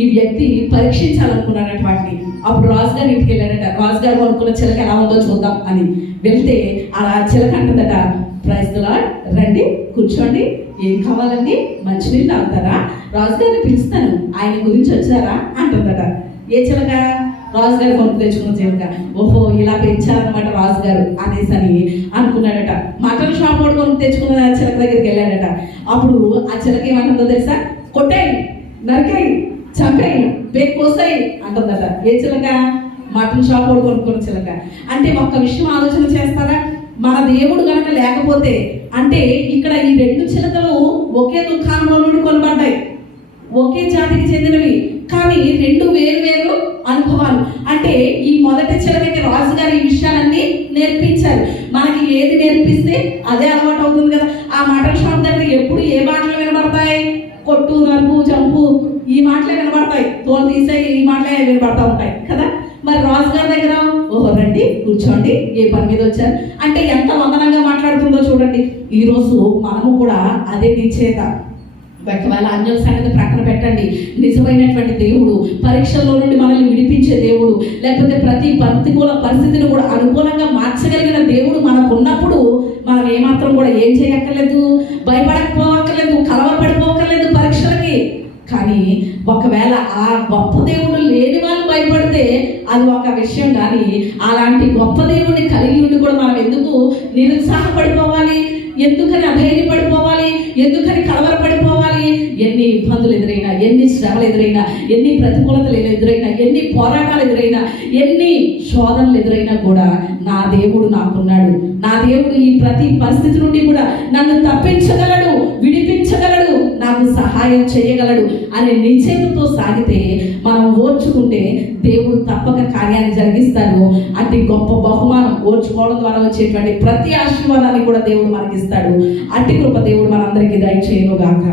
ఈ వ్యక్తి పరీక్షించాలనుకున్నాడట వాటిని. అప్పుడు రాజుగారు ఇంటికి వెళ్ళాడట. రాజుగారు కొనుక్కున్న చిలక ఎలా ఉందో చూద్దాం అని వెళ్తే ఆ చిలక అంటుందట, ప్రైజ్ ది లార్డ్, రండి కూర్చోండి, ఏం కావాలండి, మంచినీళ్ళు తాగుతారా, రాజుగారిని పిలుస్తాను, ఆయన గురించి వచ్చారా అంటుందట. ఏ చిలక? రాజుగారు కొనుక్కు తెచ్చుకున్న చిలక. ఓహో, ఇలా పెంచారనమాట రాజుగారు అనేసి అని అనుకున్నాడట. మటన్ షాప్ వాడు కొనుక్కు తెచ్చుకున్న చిలక దగ్గరికి వెళ్ళాడట. అప్పుడు ఆ చిలక ఏమంటుందో తెలుసా? కొట్టాయి, నరికాయి, చంపాయి, బేక్ కోసాయి అంటుందట. ఏ చిలక? మటన్ షాప్ వాడు కొనుక్కున్న చిలక. అంటే ఒక్క విషయం ఆలోచన చేస్తారా? మన దేవుడు కనుక లేకపోతే, అంటే ఇక్కడ ఈ 2 చిలకలు ఒకే దుఃఖంలో నుండి కొనబడ్డాయి, ఒకే జాతికి చెందినవి, కానీ 2 వేరు అనుభవాలు. అంటే ఈ మొదటి చిలకకి రాజుగారు ఈ విషయాలన్నీ నేర్పించారు. మనకి ఏది నేర్పిస్తే అదే అలవాటు అవుతుంది కదా. ఆ మటన్ షాప్ దగ్గర ఎప్పుడు ఏ మాటలు వినబడతాయి? కొట్టు, నరుకు, చంపు, ఈ మాటలే వినబడతాయి. తోలు తీసే ఈ మాటలే వినబడతా ఉంటాయి కదా. మరి రాజుగారి దగ్గర ఓహో, రండి కూర్చోండి, ఏ పని మీద వచ్చారు అంటే ఎంత వందనంగా మాట్లాడుతుందో చూడండి. ఈరోజు మనము కూడా అదే నిశ్చయత. ఒకవేళ అన్యుల సంగతి ప్రక్కన పెట్టండి, నిజమైనటువంటి దేవుడు, పరీక్షల్లో నుండి మనల్ని విడిపించే దేవుడు, లేకపోతే ప్రతి ప్రతికూల పరిస్థితిని కూడా అనుకూలంగా మార్చగలిగిన దేవుడు మనకు ఉన్నప్పుడు మనం ఏమాత్రం కూడా ఏం చేయక్కర్లేదు, భయపడకపోవక్కర్లేదు, కలవరపడిపోవక్కర్లేదు పరీక్షలకి. కానీ ఒకవేళ ఆ గొప్ప దేవుడు లేని వాళ్ళు భయపడితే అది ఒక విషయం. కానీ అలాంటి గొప్ప దేవుడిని కలిగి ఉండి కూడా మనం ఎందుకు నిరుత్సాహపడిపోవాలి, ఎందుకని అధైర్యపడిపోవాలి, ఎందుకని కలవరపడిపోవాలి? ఎన్ని ఇబ్బందులు ఎదురైనా, ఎన్ని శ్రమలు ఎదురైనా, ఎన్ని ప్రతికూలతలు ఎదురైనా, ఎన్ని పోరాటాలు ఎదురైనా, ఎన్ని శోధనలు ఎదురైనా కూడా నా దేవుడు నాకున్నాడు. నా దేవుడు ఈ ప్రతి పరిస్థితి నుండి కూడా నన్ను తప్పించగలడు, విడిపించగలడు, నాకు సహాయం చేయగలడు అనే నిశ్చయంతో సాగితే, మనం ఓర్చుకుంటే దేవుడు తప్పక కార్యాన్ని జరిగిస్తాడు. అట్టి గొప్ప బహుమానం ఓర్చుకోవడం ద్వారా వచ్చేటువంటి ప్రతి ఆశీర్వాదాన్ని కూడా దేవుడు మనకి ఇస్తాడు. అట్టి కృప దేవుడు మనందరికీ దయచేయును గాక.